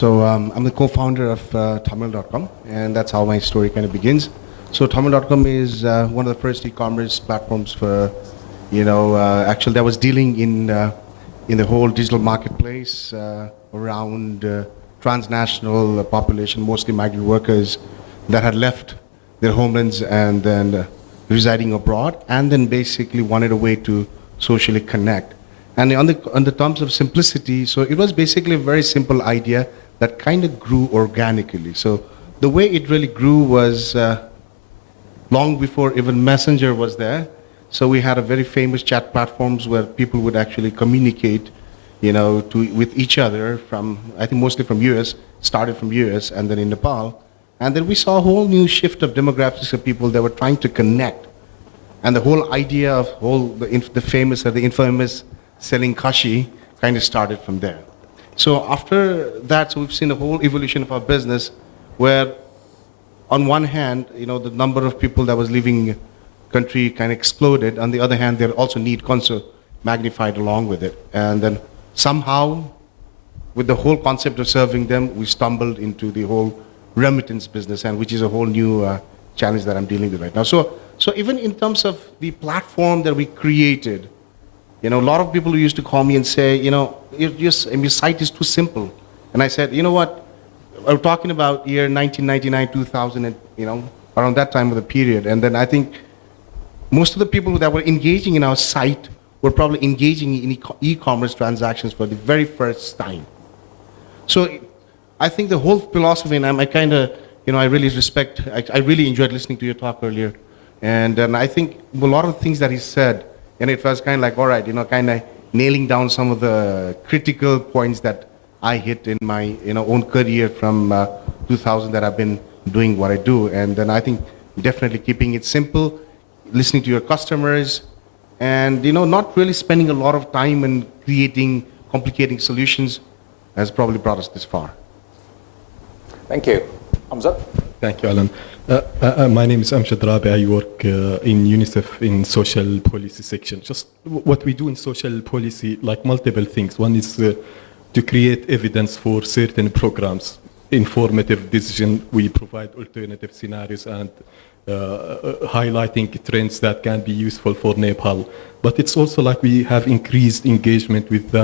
So I'm the co-founder of Tamil.com, and that's how my story kind of begins. So Tamil.com is one of the first e-commerce platforms for, actually that was dealing in the whole digital marketplace around transnational population, mostly migrant workers that had left their homelands and then residing abroad, and then basically wanted a way to socially connect. And on the terms of simplicity, so it was basically a very simple idea that kind of grew organically. So the way it really grew was long before even Messenger was there. So we had a very famous chat platforms where people would actually communicate, with each other from, I think mostly from US, started from US and then in Nepal. And then we saw a whole new shift of demographics of people that were trying to connect. And the whole idea of the famous or the infamous selling kashi kind of started from there. So after that, so we've seen a whole evolution of our business where on one hand, the number of people that was leaving country kind of exploded. On the other hand, their also need also magnified along with it. And then somehow, with the whole concept of serving them, we stumbled into the whole remittance business, and which is a whole new challenge that I'm dealing with right now. So even in terms of the platform that we created, a lot of people used to call me and say, your site is too simple. And I said, you know what? I'm talking about year 1999, 2000, and, around that time of the period. And then I think most of the people that were engaging in our site were probably engaging in e-commerce transactions for the very first time. So I think the whole philosophy, and I kind of, I really respect, I really enjoyed listening to your talk earlier. And I think a lot of things that he said, and it was kind of like, all right, kind of nailing down some of the critical points that I hit in my own career from 2000 that I've been doing what I do. And then I think definitely keeping it simple, listening to your customers, and not really spending a lot of time in creating complicating solutions has probably brought us this far. Thank you. Hamza? Thank you, Alan. My name is Amjad Rabi. I work in UNICEF in social policy section. Just what we do in social policy, like multiple things. One is to create evidence for certain programs, informative decision. We provide alternative scenarios and highlighting trends that can be useful for Nepal. But it's also like we have increased engagement with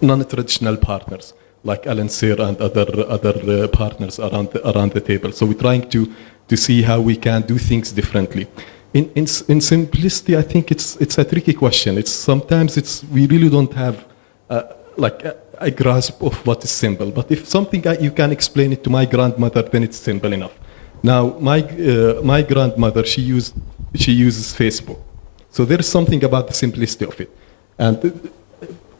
non-traditional partners, like Alan Sir and other partners around the table. So we're trying to see how we can do things differently. In simplicity, I think it's a tricky question. Sometimes we really don't have a grasp of what is simple. But if something you can explain it to my grandmother, then it's simple enough. Now my grandmother, she uses Facebook. So there is something about the simplicity of it, and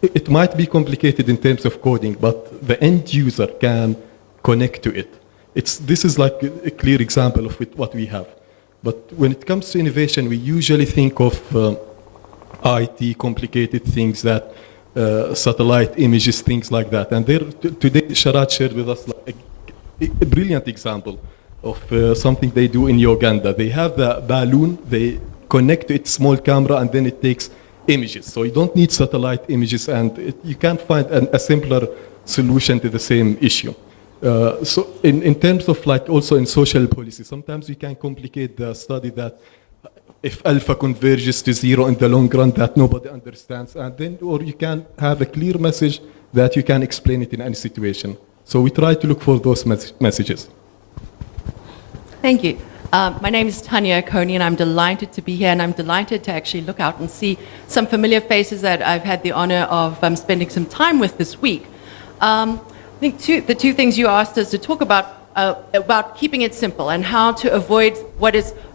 it might be complicated in terms of coding, but the end user can connect to it. This is like a clear example of what we have. But when it comes to innovation, we usually think of IT, complicated things that satellite images, things like that. And today, Sharad shared with us a brilliant example of something they do in Uganda. They have the balloon, they connect to its small camera, and then it takes images. So you don't need satellite images, and you can't find a simpler solution to the same issue. So in terms of also in social policy, sometimes we can complicate the study that if alpha converges to zero in the long run, that nobody understands, or you can have a clear message that you can explain it in any situation. So we try to look for those messages. Thank you. My name is Tanya Coney, and I'm delighted to be here, and I'm delighted to actually look out and see some familiar faces that I've had the honor of spending some time with this week. I think the two things you asked us to talk about keeping it simple and how to avoid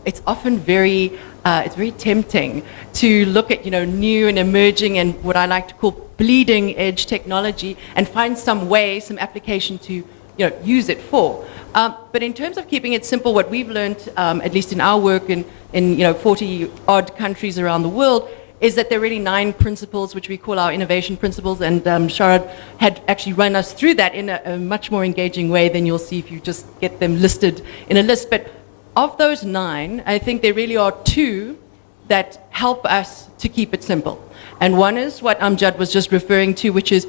it's often very tempting to look at new and emerging and what I like to call bleeding edge technology and find some application to use it for. But in terms of keeping it simple, what we've learned, at least in our work in 40 odd countries around the world, is that there are really 9 principles, which we call our innovation principles, and Sharad had actually run us through that in a much more engaging way than you'll see if you just get them listed in a list. But of those 9, I think there really are 2 that help us to keep it simple. And one is what Amjad was just referring to, which is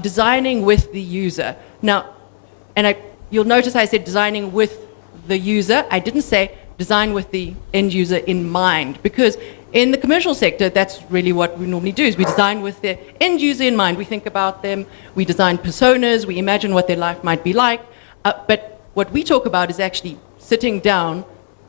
designing with the user. Now, you'll notice I said designing with the user. I didn't say design with the end user in mind, because in the commercial sector, that's really what we normally do, is we design with the end user in mind. We think about them, we design personas, we imagine what their life might be like. But what we talk about is actually sitting down,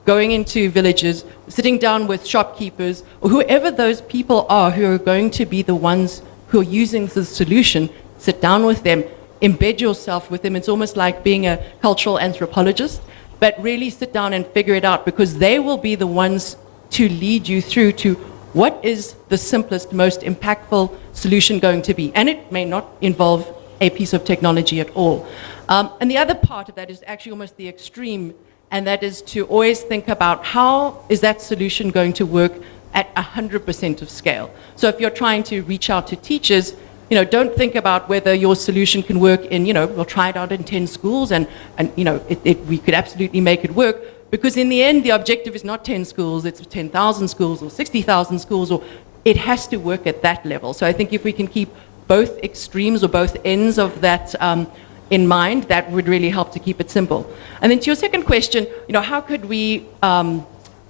going into villages, sitting down with shopkeepers, or whoever those people are who are going to be the ones who are using the solution. Sit down with them, embed yourself with them. It's almost like being a cultural anthropologist, but really sit down and figure it out, because they will be the ones to lead you through to what is the simplest, most impactful solution going to be. And it may not involve a piece of technology at all. And the other part of that is actually almost the extreme, and that is to always think about how is that solution going to work at 100% of scale. So if you're trying to reach out to teachers, don't think about whether your solution can work in, we'll try it out in 10 schools and we could absolutely make it work. Because in the end, the objective is not 10 schools, it's 10,000 schools or 60,000 schools, or it has to work at that level. So I think if we can keep both extremes or both ends of that in mind, that would really help to keep it simple. And then to your second question, how could we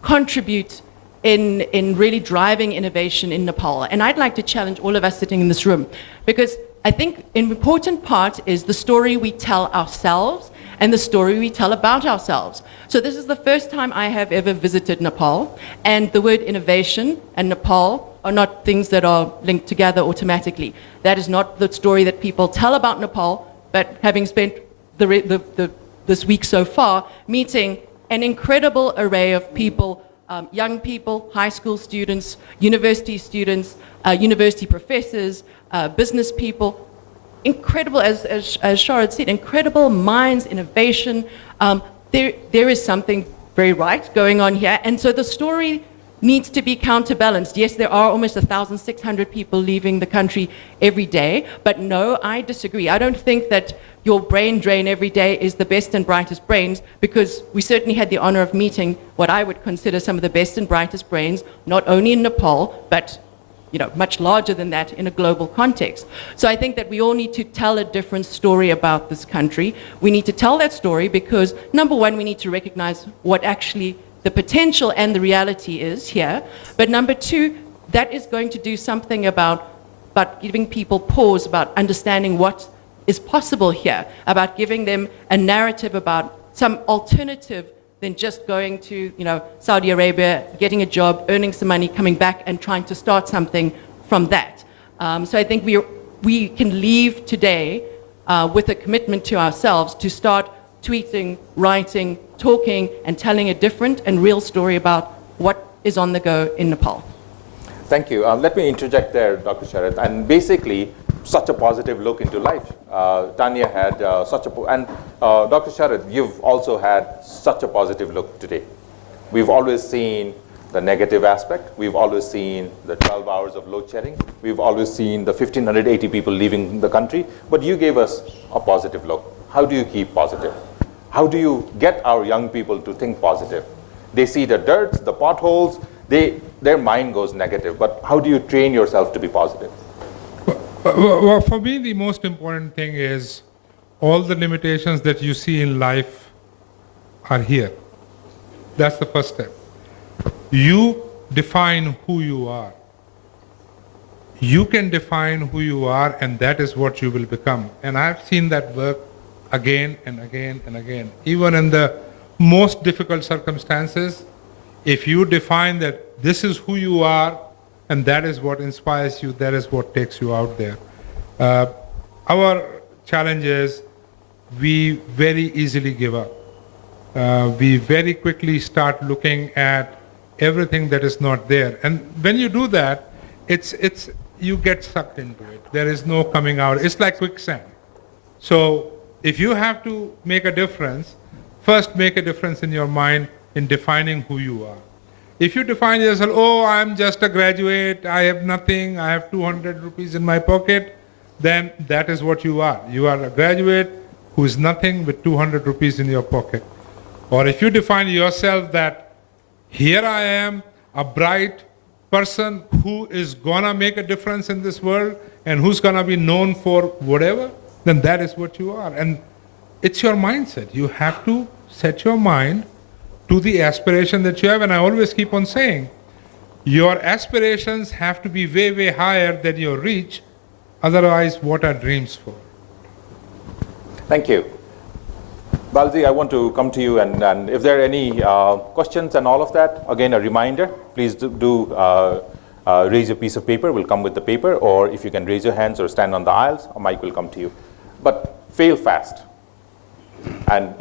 contribute in really driving innovation in Nepal? And I'd like to challenge all of us sitting in this room, because I think an important part is the story we tell ourselves and the story we tell about ourselves. So this is the first time I have ever visited Nepal, and the word innovation and Nepal are not things that are linked together automatically. That is not the story that people tell about Nepal, but having spent this week so far meeting an incredible array of people, young people, high school students, university professors, business people, incredible, as Sharad said, incredible minds, innovation. There is something very right going on here. And so the story needs to be counterbalanced. Yes, there are almost 1,600 people leaving the country every day, but no, I disagree. I don't think that your brain drain every day is the best and brightest brains, because we certainly had the honor of meeting what I would consider some of the best and brightest brains, not only in Nepal, but much larger than that in a global context. So I think that we all need to tell a different story about this country. We need to tell that story because, number one, we need to recognize what actually the potential and the reality is here. But number two, that is going to do something about giving people pause, about understanding what is possible here, about giving them a narrative about some alternative than just going to Saudi Arabia, getting a job, earning some money, coming back and trying to start something from that. So I think we can leave today with a commitment to ourselves to start tweeting, writing, talking, and telling a different and real story about what is on the go in Nepal. Thank you. Let me interject there, Dr. Sharad. And basically, such a positive look into life. Tanya had and Dr. Sharad, you've also had such a positive look today. We've always seen the negative aspect. We've always seen the 12 hours of load shedding. We've always seen the 1,580 people leaving the country. But you gave us a positive look. How do you keep positive? How do you get our young people to think positive? They see the dirt, the potholes, their mind goes negative. But how do you train yourself to be positive? Well, for me, the most important thing is all the limitations that you see in life are here. That's the first step. You define who you are. You can define who you are, and that is what you will become. And I've seen that work again and again and again. Even in the most difficult circumstances, if you define that this is who you are, and that is what inspires you, that is what takes you out there. Our challenge is we very easily give up. We very quickly start looking at everything that is not there. And when you do that, you get sucked into it. There is no coming out. It's like quicksand. So if you have to make a difference, first make a difference in your mind in defining who you are. If you define yourself, oh, I'm just a graduate, I have nothing, I have 200 rupees in my pocket, then that is what you are. You are a graduate who is nothing with 200 rupees in your pocket. Or if you define yourself that here I am, a bright, person who is gonna make a difference in this world and who's gonna be known for whatever, then that is what you are. And it's your mindset. You have to set your mind to the aspiration that you have. And I always keep on saying, your aspirations have to be way, way higher than your reach. Otherwise, what are dreams for? Thank you. Balji, I want to come to you, and if there are any questions and all of that, again, a reminder, please do raise your piece of paper. We'll come with the paper, or if you can raise your hands or stand on the aisles, a mic will come to you. But fail fast. And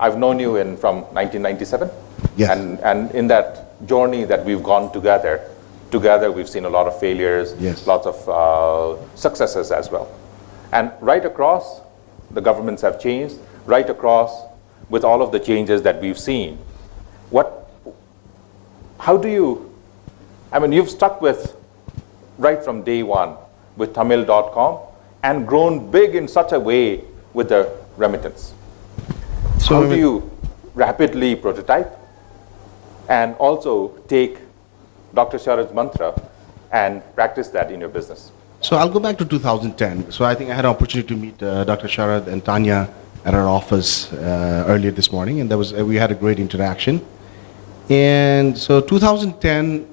I've known you from 1997. Yes. And in that journey that we've gone together we've seen a lot of failures, yes, lots of successes as well. And right across, the governments have changed. Right across, with all of the changes that we've seen, how do you, you've stuck with, right from day one, with Tamil.com, and grown big in such a way with the remittance. So how do you rapidly prototype and also take Dr. Sharad's mantra and practice that in your business? So I'll go back to 2010. So I think I had an opportunity to meet Dr. Sharad and Tanya at our office earlier this morning, and we had a great interaction. And so 2010,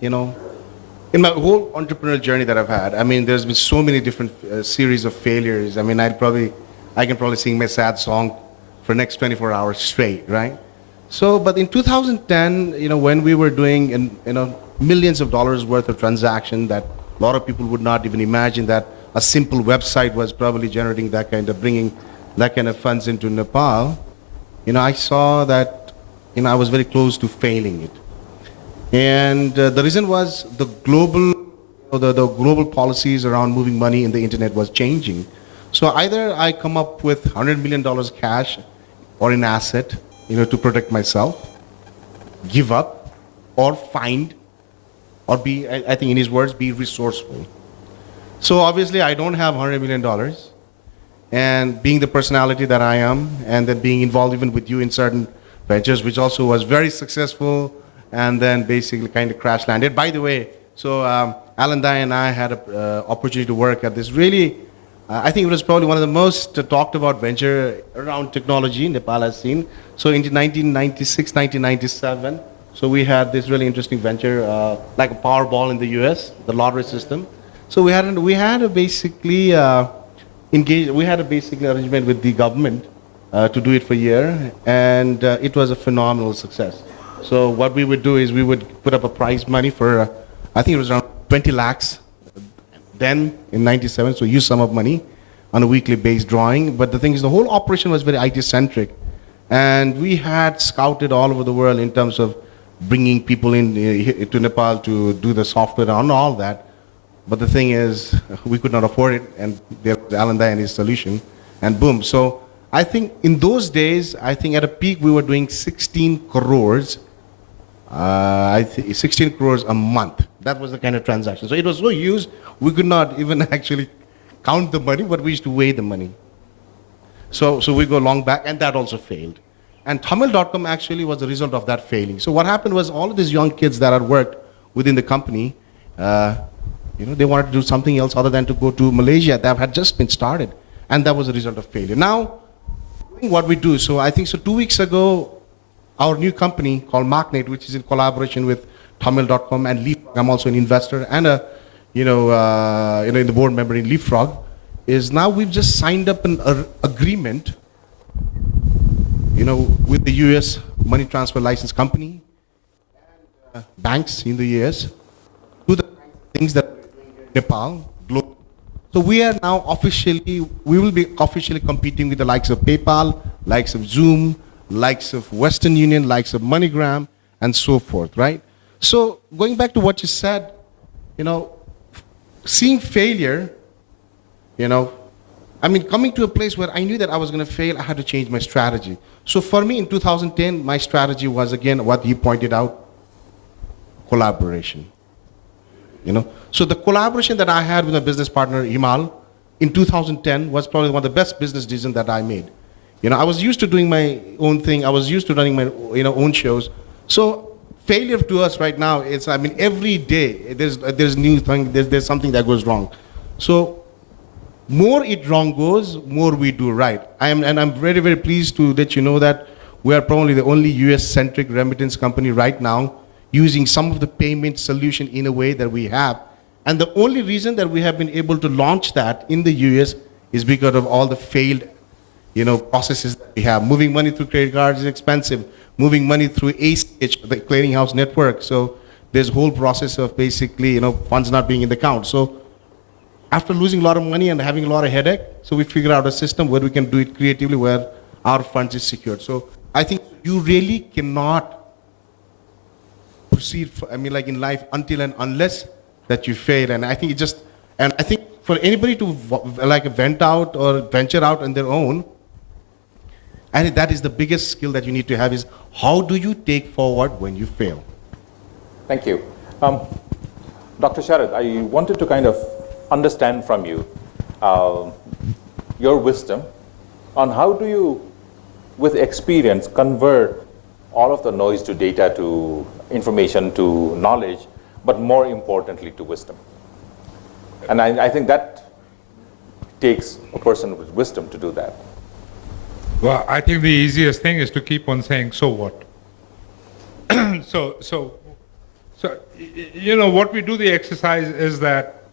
in my whole entrepreneurial journey that I've had, there's been so many different series of failures. I can probably sing my sad song for next 24 hours straight, right? So, but in 2010, when we were doing, millions of dollars worth of transaction that a lot of people would not even imagine that a simple website was probably generating bringing that kind of funds into Nepal, I saw that, I was very close to failing it. And the reason was the global policies around moving money in the internet was changing. So either I come up with $100 million cash or an asset, to protect myself, give up, or find, or be, I think in his words, be resourceful. So obviously I don't have $100 million. And being the personality that I am, and then being involved even with you in certain ventures, which also was very successful, and then basically kind of crash landed. By the way, so Alan Dye and I had an opportunity to work at this really, I think it was probably one of the most talked about venture around technology Nepal has seen. So in 1996, 1997, so we had this really interesting venture, like a Powerball in the US, the lottery system. So we had a basically arrangement with the government to do it for a year, and it was a phenomenal success. So what we would do is we would put up a prize money for, I think it was around 20 lakhs then in 97, so use some of money on a weekly based drawing. But the thing is, the whole operation was very IT-centric. And we had scouted all over the world in terms of bringing people in to Nepal to do the software and all that. But the thing is, we could not afford it, and there was Alan Dye and his solution, and boom. So I think in those days, I think at a peak we were doing 16 crores, 16 crores a month. That was the kind of transaction. So it was so huge, we could not even actually count the money, but we used to weigh the money. So we go long back, and that also failed. And Tamil.com actually was the result of that failing. So what happened was all of these young kids that had worked within the company, they wanted to do something else other than to go to Malaysia. That had just been started, and that was a result of failure. Now, what we do, so I think 2 weeks ago, our new company called Marknet, which is in collaboration with Tamil.com and Leapfrog, I'm also an investor and in the board member in Leapfrog, is now we've just signed up an agreement, with the U.S. money transfer license company and banks in the U.S. do the things that we're doing in Nepal, global. So we will be officially competing with the likes of PayPal, likes of Zoom, likes of Western Union, likes of MoneyGram, and so forth, right? So going back to what you said, seeing failure, coming to a place where I knew that I was going to fail, I had to change my strategy. So for me in 2010, my strategy was, again, what you pointed out, collaboration. So the collaboration that I had with my business partner, Himal, in 2010 was probably one of the best business decisions that I made. I was used to doing my own thing. I was used to running my own shows. So failure to us right now, it's, I mean, every day there's new thing, there's something that goes wrong. So more it wrong goes, more we do right. I'm very, very pleased to let you know that we are probably the only US-centric remittance company right now using some of the payment solution in a way that we have. And the only reason that we have been able to launch that in the US is because of all the failed, processes that we have. Moving money through credit cards is expensive. Moving money through ACH, the clearinghouse network. So there's a whole process of basically, funds not being in the account. So after losing a lot of money and having a lot of headache, so we figured out a system where we can do it creatively where our funds is secured. So I think you really cannot proceed, like in life, until and unless that you fail. And I think I think for anybody to vent out or venture out on their own, I think that is the biggest skill that you need to have is how do you take forward when you fail? Thank you. Dr. Sharad, I wanted to kind of understand from you your wisdom on how do you, with experience, convert all of the noise to data, to information, to knowledge, but more importantly to wisdom. And I think that takes a person with wisdom to do that. Well, I think the easiest thing is to keep on saying, so what? So, what we do the exercise is that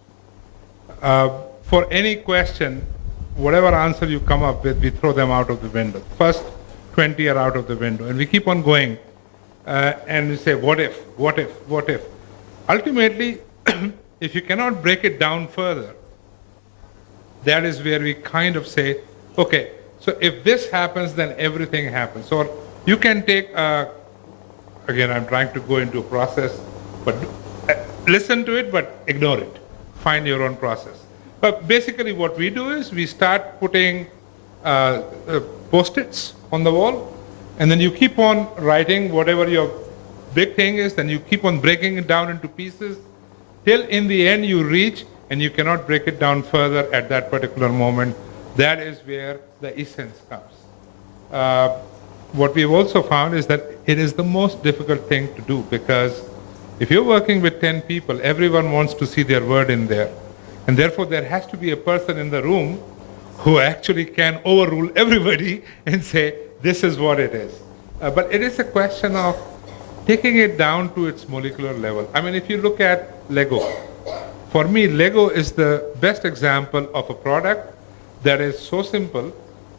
for any question, whatever answer you come up with, we throw them out of the window. First 20 are out of the window, and we keep on going, and we say, what if, what if, what if? Ultimately, if you cannot break it down further, that is where we kind of say, okay, so if this happens, then everything happens. Or you can take, again, I'm trying to go into a process, but listen to it, but ignore it. Find your own process. But basically what we do is we start putting Post-its on the wall, and then you keep on writing whatever your big thing is, then you keep on breaking it down into pieces, till in the end you reach and you cannot break it down further at that particular moment. That is where the essence comes. What we've also found is that it is the most difficult thing to do, because if you're working with 10 people, everyone wants to see their word in there. And therefore there has to be a person in the room who actually can overrule everybody and say, this is what it is. But it is a question of taking it down to its molecular level. I mean, if you look at Lego, for me, Lego is the best example of a product that is so simple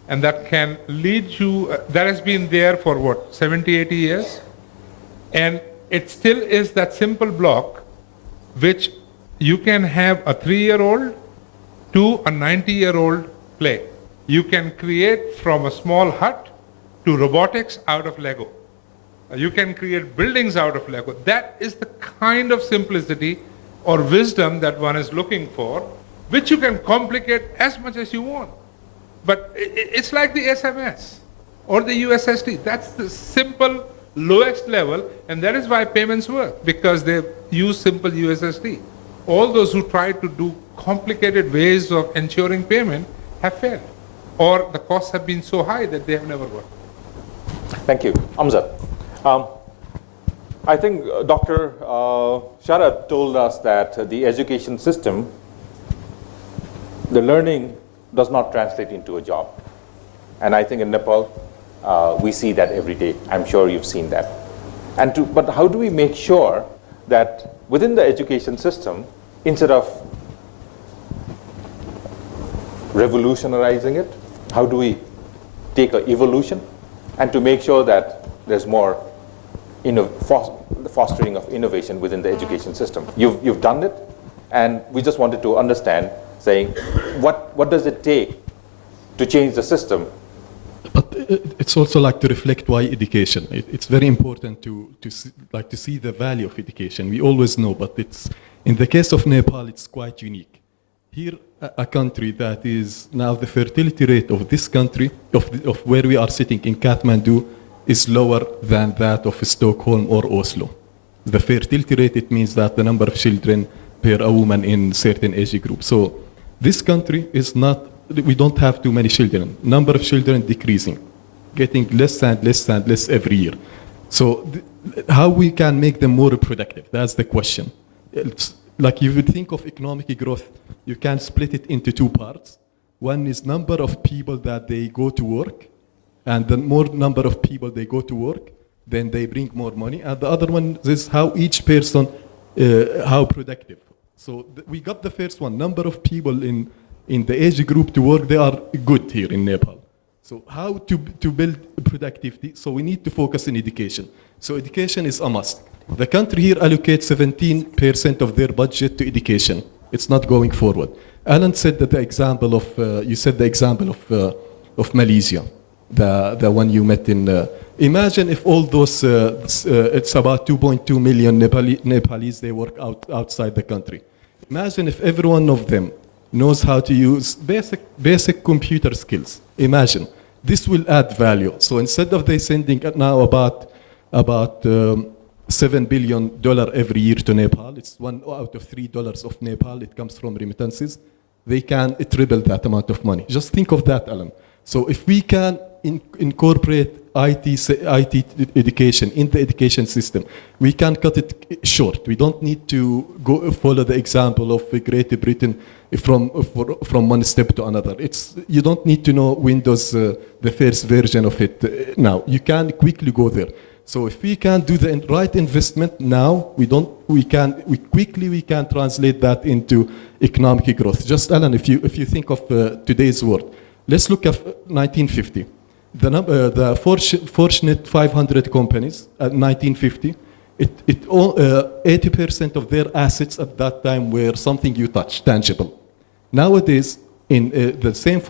and that can lead you, that has been there for what, 70, 80 years? And it still is that simple block which you can have a 3-year-old to a 90-year-old play. You can create from a small hut to robotics out of Lego. You can create buildings out of Lego. That is the kind of simplicity or wisdom that one is looking for, which you can complicate as much as you want. But it's like the SMS or the USSD. That's the simple, lowest level, and that is why payments work, because they use simple USSD. All those who try to do complicated ways of ensuring payment have failed, or the costs have been so high that they have never worked. Thank you. Amjad. I think Dr. Sharad told us that the education system, the learning does not translate into a job. And I think in Nepal, we see that every day. I'm sure you've seen that. But how do we make sure that within the education system, instead of revolutionizing it, how do we take an evolution and to make sure that there's more fostering of innovation within the education system? You've done it, and we just wanted to understand, saying, what does it take to change the system? But it's also like to reflect why education. It's very important to see the value of education. We always know, but it's in the case of Nepal, it's quite unique. Here, a country that is now the fertility rate of this country, of where we are sitting in Kathmandu, is lower than that of Stockholm or Oslo. The fertility rate, it means that the number of children per a woman in certain age group. So this country is not, we don't have too many children. Number of children decreasing, getting less and less and less every year. So how we can make them more productive? That's the question. It's like you would think of economic growth, you can split it into two parts. One is number of people that they go to work, and the more number of people they go to work, then they bring more money. And the other one is how each person, how productive. So we got the first one, number of people in the age group to work, they are good here in Nepal. So how to build productivity? So we need to focus on education. So education is a must. The country here allocates 17% of their budget to education. It's not going forward. Alan said that the example of, you said the example of Malaysia, the one you met in, imagine if all those, it's about 2.2 million Nepalese, they work outside the country. Imagine if every one of them knows how to use basic computer skills. Imagine. This will add value. So instead of they sending now about $7 billion every year to Nepal, it's $1 out of $3 of Nepal, it comes from remittances, they can triple that amount of money. Just think of that, Alan. So if we can incorporate IT education in the education system, we can cut it short. We don't need to go follow the example of Great Britain from one step to another. You don't need to know Windows, the first version of it now. You can quickly go there. So if we can do the right investment now, we quickly can translate that into economic growth. Just Alan, if you think of today's world, let's look at 1950. The fortunate 500 companies at 1950, 80% of their assets at that time were something you touch, tangible. Nowadays, in the same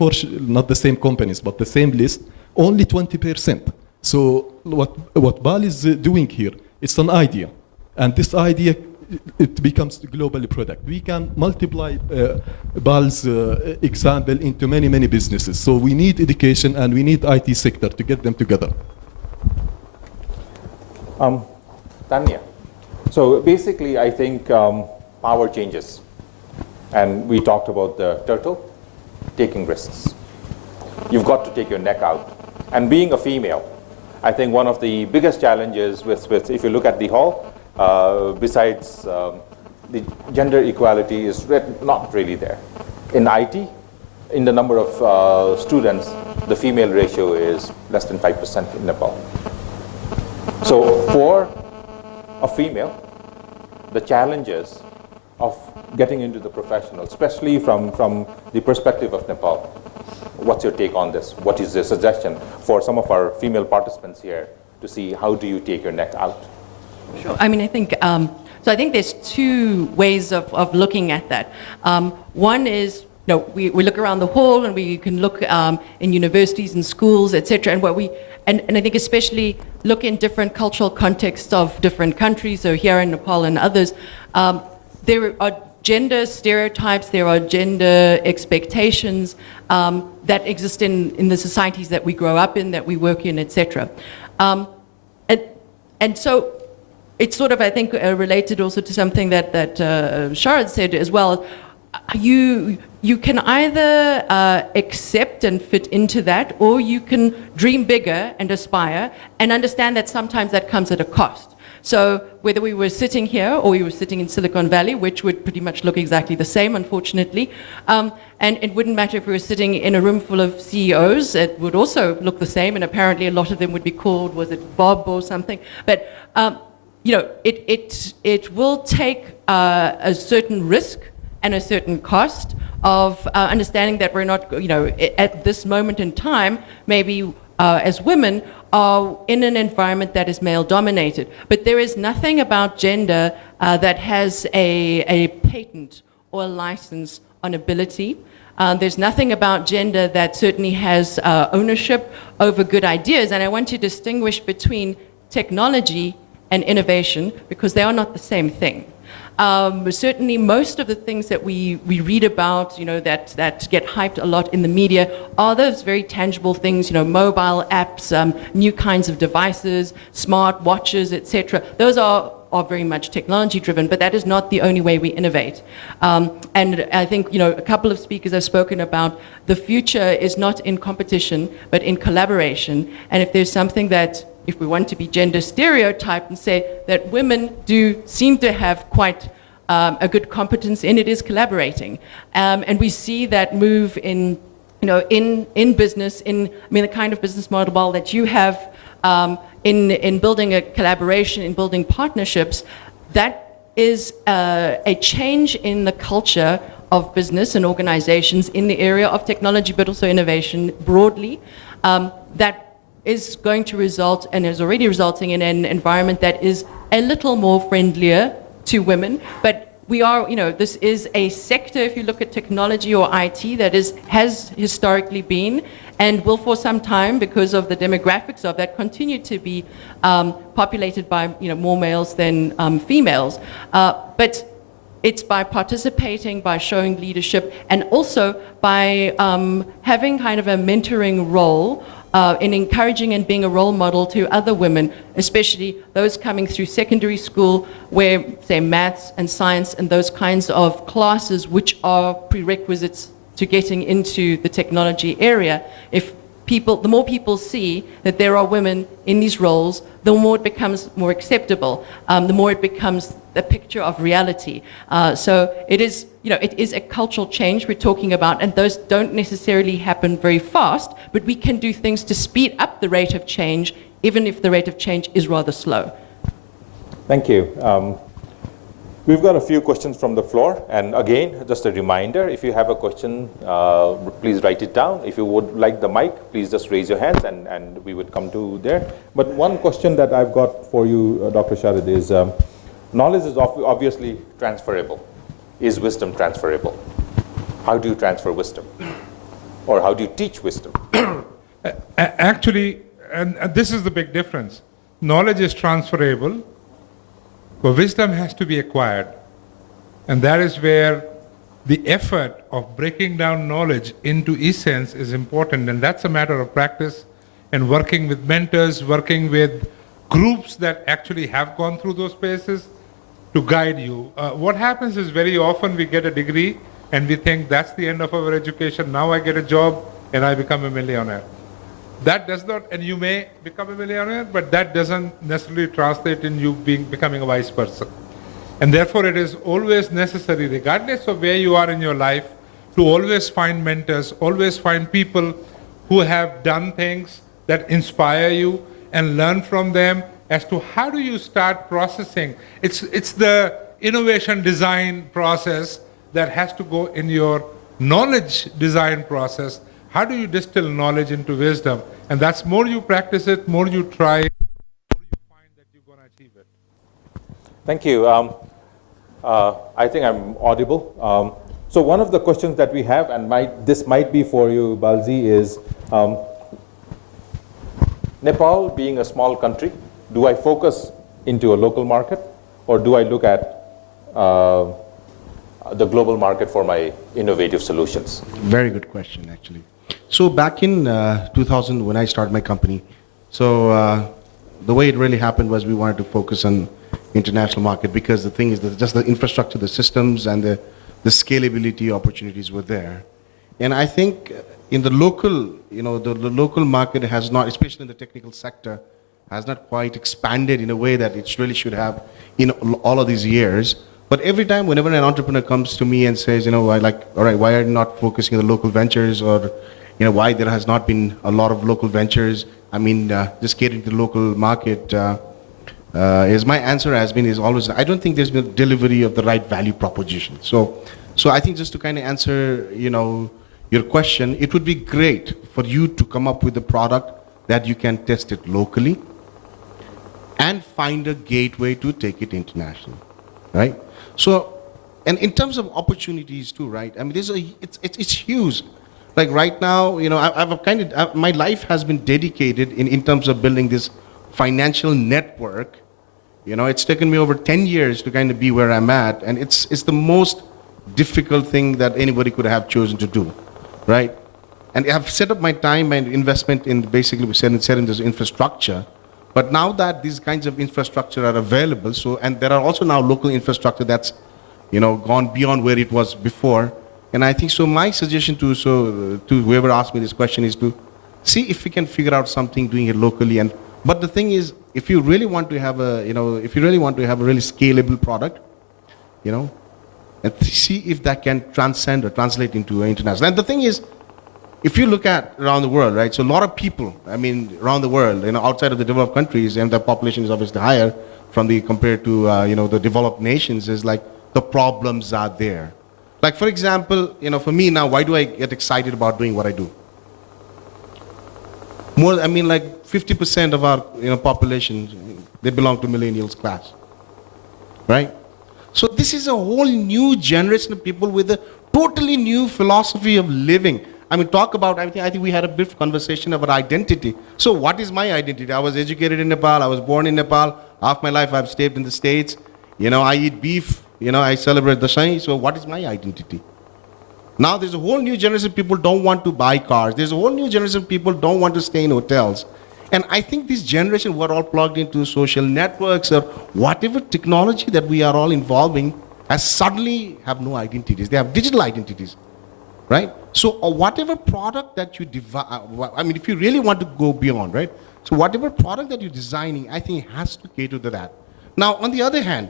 not the same companies, but the same list, only 20%. So what Bal is doing here, it's an idea. And this idea, it becomes a global product. We can multiply Bal's example into many, many businesses. So we need education and we need IT sector to get them together. Tanya, so basically I think power changes. And we talked about the turtle taking risks. You've got to take your neck out. And being a female, I think one of the biggest challenges with if you look at the hall, besides the gender equality is not really there. In IT, in the number of students, the female ratio is less than 5% in Nepal. So for a female, the challenges of getting into the professional, especially from the perspective of Nepal, what's your take on this? What is the suggestion for some of our female participants here to see how do you take your neck out? Sure. I mean, I think, so I think there's two ways of looking at that. One is, we look around the hall and we can look in universities and schools, et cetera, and I think especially look in different cultural contexts of different countries, so here in Nepal and others, there are gender stereotypes, there are gender expectations that exist in the societies that we grow up in, that we work in, et cetera. And so it's sort of, I think, related also to something that Sharad said as well. You can either accept and fit into that, or you can dream bigger and aspire and understand that sometimes that comes at a cost. So whether we were sitting here or we were sitting in Silicon Valley, which would pretty much look exactly the same, unfortunately, and it wouldn't matter if we were sitting in a room full of CEOs, it would also look the same, and apparently a lot of them would be called, was it Bob or something? But it will take a certain risk and a certain cost of understanding that we're not, at this moment in time, maybe as women, are in an environment that is male-dominated. But there is nothing about gender that has a patent or a license on ability. There's nothing about gender that certainly has ownership over good ideas. And I want to distinguish between technology and innovation, because they are not the same thing. Certainly most of the things that we read about, that get hyped a lot in the media are those very tangible things, mobile apps, new kinds of devices, smart watches, etc. Those are very much technology driven, but that is not the only way we innovate. And I think, a couple of speakers have spoken about the future is not in competition, but in collaboration. And if there's something that if we want to be gender stereotyped and say that women do seem to have quite a good competence in it is collaborating. And we see that move in, in business, the kind of business model that you have in building a collaboration, in building partnerships. That is a change in the culture of business and organizations in the area of technology, but also innovation broadly, that is going to result and is already resulting in an environment that is a little more friendlier to women. But we are, this is a sector, if you look at technology or IT, that has historically been and will for some time, because of the demographics of that, continue to be populated by more males than females. But it's by participating, by showing leadership, and also by having kind of a mentoring role in encouraging and being a role model to other women, especially those coming through secondary school where, say, maths and science and those kinds of classes which are prerequisites to getting into the technology area. The more people see that there are women in these roles, the more it becomes more acceptable, the more it becomes a picture of reality. So it is, it is a cultural change we're talking about, and those don't necessarily happen very fast, but we can do things to speed up the rate of change, even if the rate of change is rather slow. Thank you. We've got a few questions from the floor, and again, just a reminder, if you have a question, please write it down. If you would like the mic, please just raise your hands and we would come to there. But one question that I've got for you, Dr. Sharad, is knowledge is obviously transferable. Is wisdom transferable? How do you transfer wisdom? Or how do you teach wisdom? Actually, and this is the big difference. Knowledge is transferable, but wisdom has to be acquired. And that is where the effort of breaking down knowledge into essence is important. And that's a matter of practice and working with mentors, working with groups that actually have gone through those spaces to guide you. What happens is very often we get a degree and we think that's the end of our education. Now I get a job and I become a millionaire. That does not, and you may become a millionaire, but that doesn't necessarily translate in you becoming a wise person. And therefore it is always necessary, regardless of where you are in your life, to always find mentors, always find people who have done things that inspire you and learn from them as to how do you start processing. It's the innovation design process that has to go in your knowledge design process. How do you distill knowledge into wisdom? And that's more you practice it, more you try, more you find that you're going to achieve it. Thank you. I think I'm audible. So one of the questions that we have, and this might be for you, Balji, is Nepal being a small country, do I focus into a local market, or do I look at the global market for my innovative solutions? Very good question, actually. So back in 2000, when I started my company, so the way it really happened was we wanted to focus on international market, because the thing is that just the infrastructure, the systems, and the scalability opportunities were there. And I think in the local, the local market has not, especially in the technical sector, has not quite expanded in a way that it really should have in all of these years. But every time, whenever an entrepreneur comes to me and says, all right, why are you not focusing on the local ventures, or why there has not been a lot of local ventures? Just catering to the local market. Is my answer is always, I don't think there's been a delivery of the right value proposition. So I think just to kind of answer, your question, it would be great for you to come up with a product that you can test it locally and find a gateway to take it international, right? So, and in terms of opportunities too, right? It's huge. Like right now, my life has been dedicated in terms of building this financial network. It's taken me over 10 years to kind of be where I'm at, and it's the most difficult thing that anybody could have chosen to do, right? And I've set up my time and investment in basically setting this infrastructure. But now that these kinds of infrastructure are available, and there are also now local infrastructure that's, gone beyond where it was before. And I think my suggestion to whoever asked me this question is to see if we can figure out something doing it locally and But the thing is, if you really want to have a, if you really want to have a really scalable product, and see if that can transcend or translate into international. And the thing is, if you look at around the world, right? So a lot of people, around the world, outside of the developed countries, and the population is obviously higher compared to, the developed nations, is like the problems are there. Like, for example, for me now, why do I get excited about doing what I do? Like 50% of our population, they belong to millennials class, right? So this is a whole new generation of people with a totally new philosophy of living. Talk about, I think we had a brief conversation about identity. So what is my identity? I was educated in Nepal, I was born in Nepal, half my life I've stayed in the States, I eat beef, I celebrate the Dashain, so what is my identity? Now there's a whole new generation of people don't want to buy cars. There's a whole new generation of people don't want to stay in hotels. And I think this generation, we're all plugged into social networks or whatever technology that we are all involving, has suddenly have no identities. They have digital identities, right? So whatever product that you if you really want to go beyond, right? So whatever product that you're designing, I think it has to cater to that. Now, on the other hand,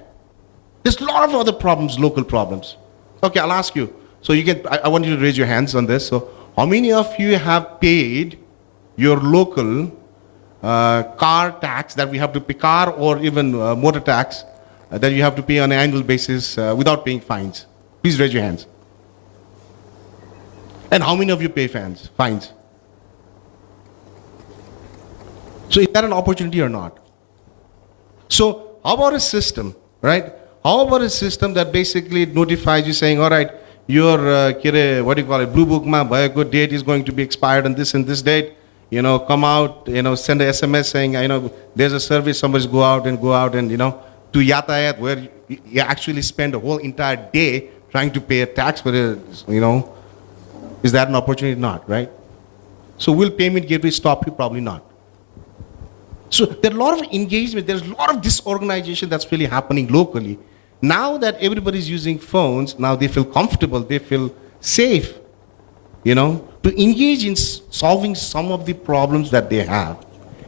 there's a lot of other problems, local problems. Okay, I'll ask you. So I want you to raise your hands on this. So how many of you have paid your local car tax that we have to pay, car or even motor tax that you have to pay on an annual basis without paying fines? Please raise your hands. And how many of you pay fines? So is that an opportunity or not? So how about a system, right? How about a system that basically notifies you saying, all right, your, blue book ma bhayeko date is going to be expired on this and this date. Come out, send a SMS saying, there's a service, somebody's go out and, to Yatayat, where you actually spend a whole entire day trying to pay a tax for it, Is that an opportunity? Not, right? So will payment gateway stop you? Probably not. So there are a lot of engagement, there's a lot of disorganization that's really happening locally. Now that everybody's using phones, now they feel comfortable, they feel safe, to engage in solving some of the problems that they have.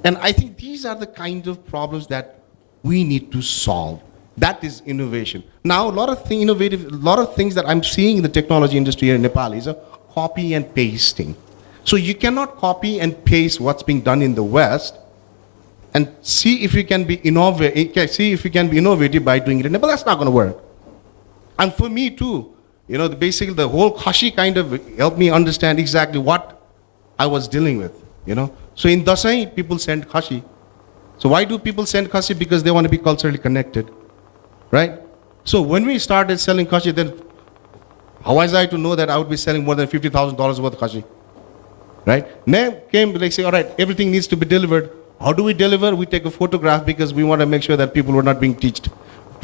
And I think these are the kind of problems that we need to solve. That is innovation. Now, a lot of things that I'm seeing in the technology industry here in Nepal is a copy and pasting. So you cannot copy and paste what's being done in the West and see if you can be innovative by doing it in Nepal. That's not going to work. And for me too, basically the whole Khashi kind of helped me understand exactly what I was dealing with, So in Dasai, people send Khashi. So why do people send Khashi? Because they want to be culturally connected, right? So when we started selling Khashi, then how was I to know that I would be selling more than $50,000 worth of Khashi, right? Then came, say, all right, everything needs to be delivered. How do we deliver? We take a photograph because we want to make sure that people are not being teached.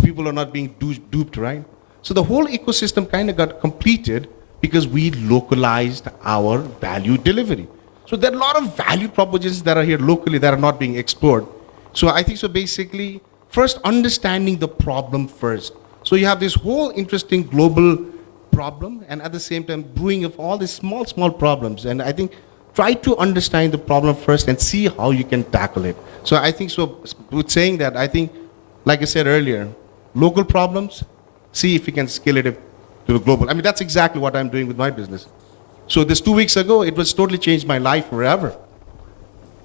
People are not being duped, right? So the whole ecosystem kind of got completed because we localized our value delivery. So there are a lot of value propositions that are here locally that are not being explored. So I think basically, first understanding the problem first. So you have this whole interesting global problem and at the same time brewing of all these small problems. And I think try to understand the problem first and see how you can tackle it. So I think with saying that, I think, like I said earlier, local problems, see if you can scale it to the global. That's exactly what I'm doing with my business. So this 2 weeks ago, it was totally changed my life forever.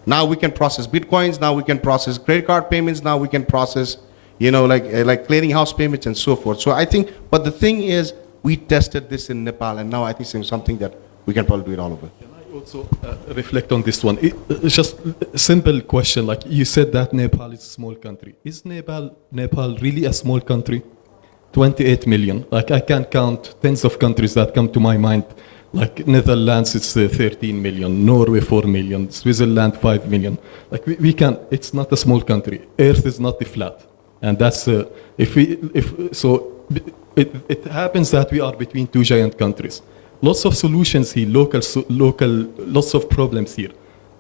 Now we can process Bitcoins, now we can process credit card payments, now we can process, like clearinghouse payments and so forth. So I think, but the thing is, we tested this in Nepal and now I think it's something that we can probably do it all over. Also reflect on this one. It's just a simple question. Like you said that Nepal is a small country. Is Nepal really a small country? 28 million. Like I can count tens of countries that come to my mind. Like Netherlands, it's 13 million. Norway, 4 million. Switzerland, 5 million. Like we can. It's not a small country. Earth is not flat, and that's it happens that we are between two giant countries. Lots of solutions here, local, lots of problems here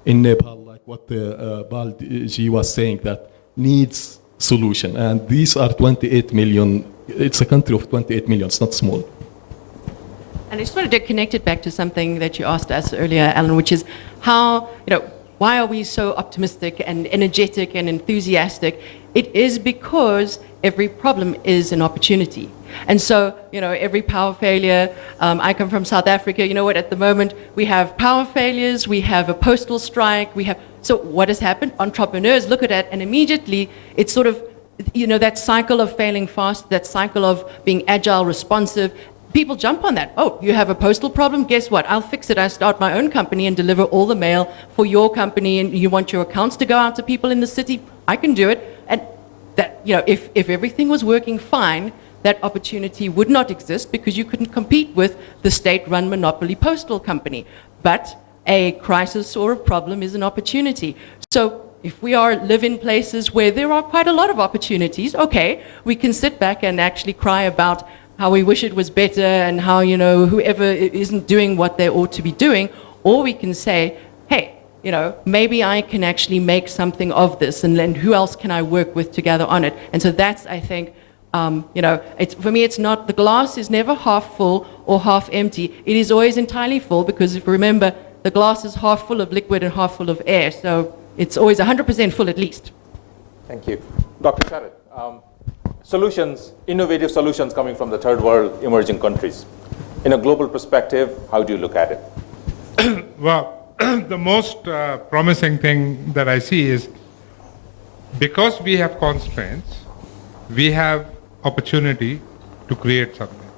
in Nepal, like what Balji was saying, that needs solution. And these are 28 million. It's a country of 28 million. It's not small. And I just wanted to connect it back to something that you asked us earlier, Alan, which is how, why are we so optimistic and energetic and enthusiastic? It is because every problem is an opportunity. And so, every power failure, I come from South Africa, you know what, at the moment we have power failures, we have a postal strike, so what has happened? Entrepreneurs look at it and immediately it's sort of, that cycle of failing fast, that cycle of being agile, responsive, people jump on that. Oh, you have a postal problem? Guess what? I'll fix it. I start my own company and deliver all the mail for your company, and you want your accounts to go out to people in the city? I can do it. And that, if everything was working fine, that opportunity would not exist because you couldn't compete with the state-run monopoly postal company. But a crisis or a problem is an opportunity. So if we live in places where there are quite a lot of opportunities, okay, we can sit back and actually cry about how we wish it was better and how, whoever isn't doing what they ought to be doing, or we can say, hey, maybe I can actually make something of this, and then who else can I work with together on it? And so that's, I think, for me, it's not, the glass is never half full or half empty. It is always entirely full because, if you remember, the glass is half full of liquid and half full of air. So it's always 100% full at least. Thank you. Dr. Sharad, solutions, innovative solutions coming from the third world, emerging countries. In a global perspective, how do you look at it? Well, the most promising thing that I see is because we have constraints, we have opportunity to create something.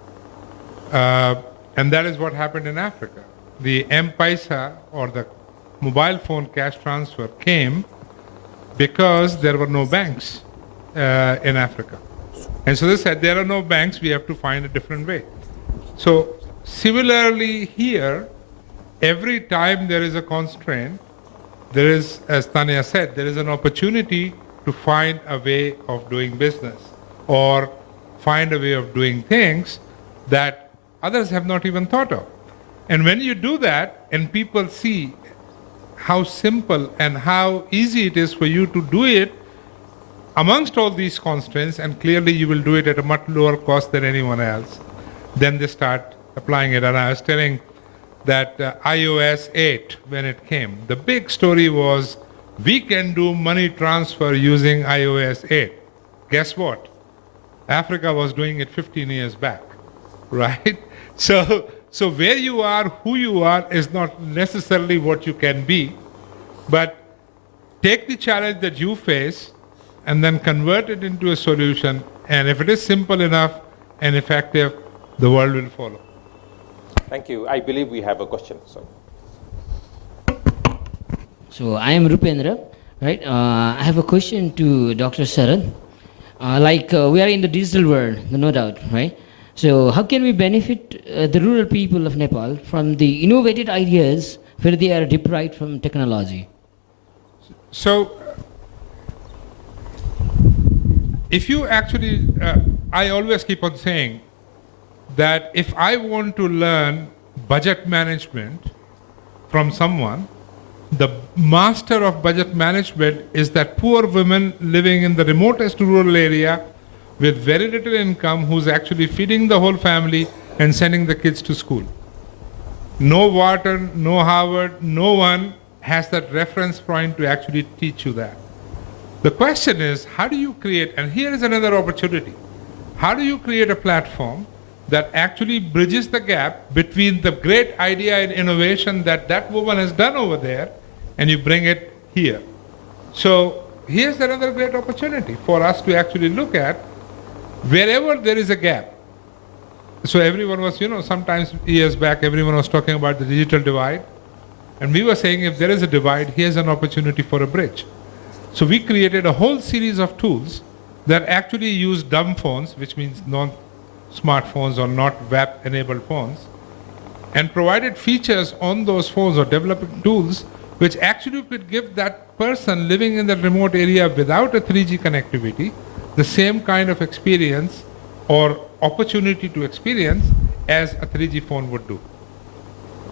And that is what happened in Africa. The M-Paisa, or the mobile phone cash transfer, came because there were no banks in Africa. And so they said, there are no banks, we have to find a different way. So similarly here, every time there is a constraint, there is, as Tanya said, there is an opportunity to find a way of doing business or find a way of doing things that others have not even thought of. And when you do that and people see how simple and how easy it is for you to do it amongst all these constraints, and clearly you will do it at a much lower cost than anyone else, then they start applying it. And I was telling that iOS 8, when it came, the big story was we can do money transfer using iOS 8. Guess what? Africa was doing it 15 years back, right? So where you are, who you are, is not necessarily what you can be, but take the challenge that you face and then convert it into a solution, and if it is simple enough and effective, the world will follow. Thank you. I believe we have a question. So I am Rupendra, right? I have a question to Dr. Sharad. We are in the digital world, no doubt, right? So how can we benefit the rural people of Nepal from the innovative ideas where they are deprived from technology? So if you actually, I always keep on saying that if I want to learn budget management from someone, the master of budget management is that poor woman living in the remotest rural area with very little income, who's actually feeding the whole family and sending the kids to school. No Wharton, no Harvard, no one has that reference point to actually teach you that. The question is, how do you create, and here is another opportunity, how do you create a platform that actually bridges the gap between the great idea and innovation that that woman has done over there, and you bring it here? So here's another great opportunity for us to actually look at wherever there is a gap. So everyone was, sometimes years back, everyone was talking about the digital divide. And we were saying if there is a divide, here's an opportunity for a bridge. So we created a whole series of tools that actually use dumb phones, which means non-smartphones or not web-enabled phones, and provided features on those phones or developing tools which actually could give that person living in the remote area without a 3G connectivity the same kind of experience or opportunity to experience as a 3G phone would do.